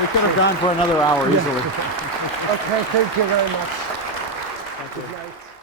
We could have gone for another hour easily. Okay, thank you very much. Good night.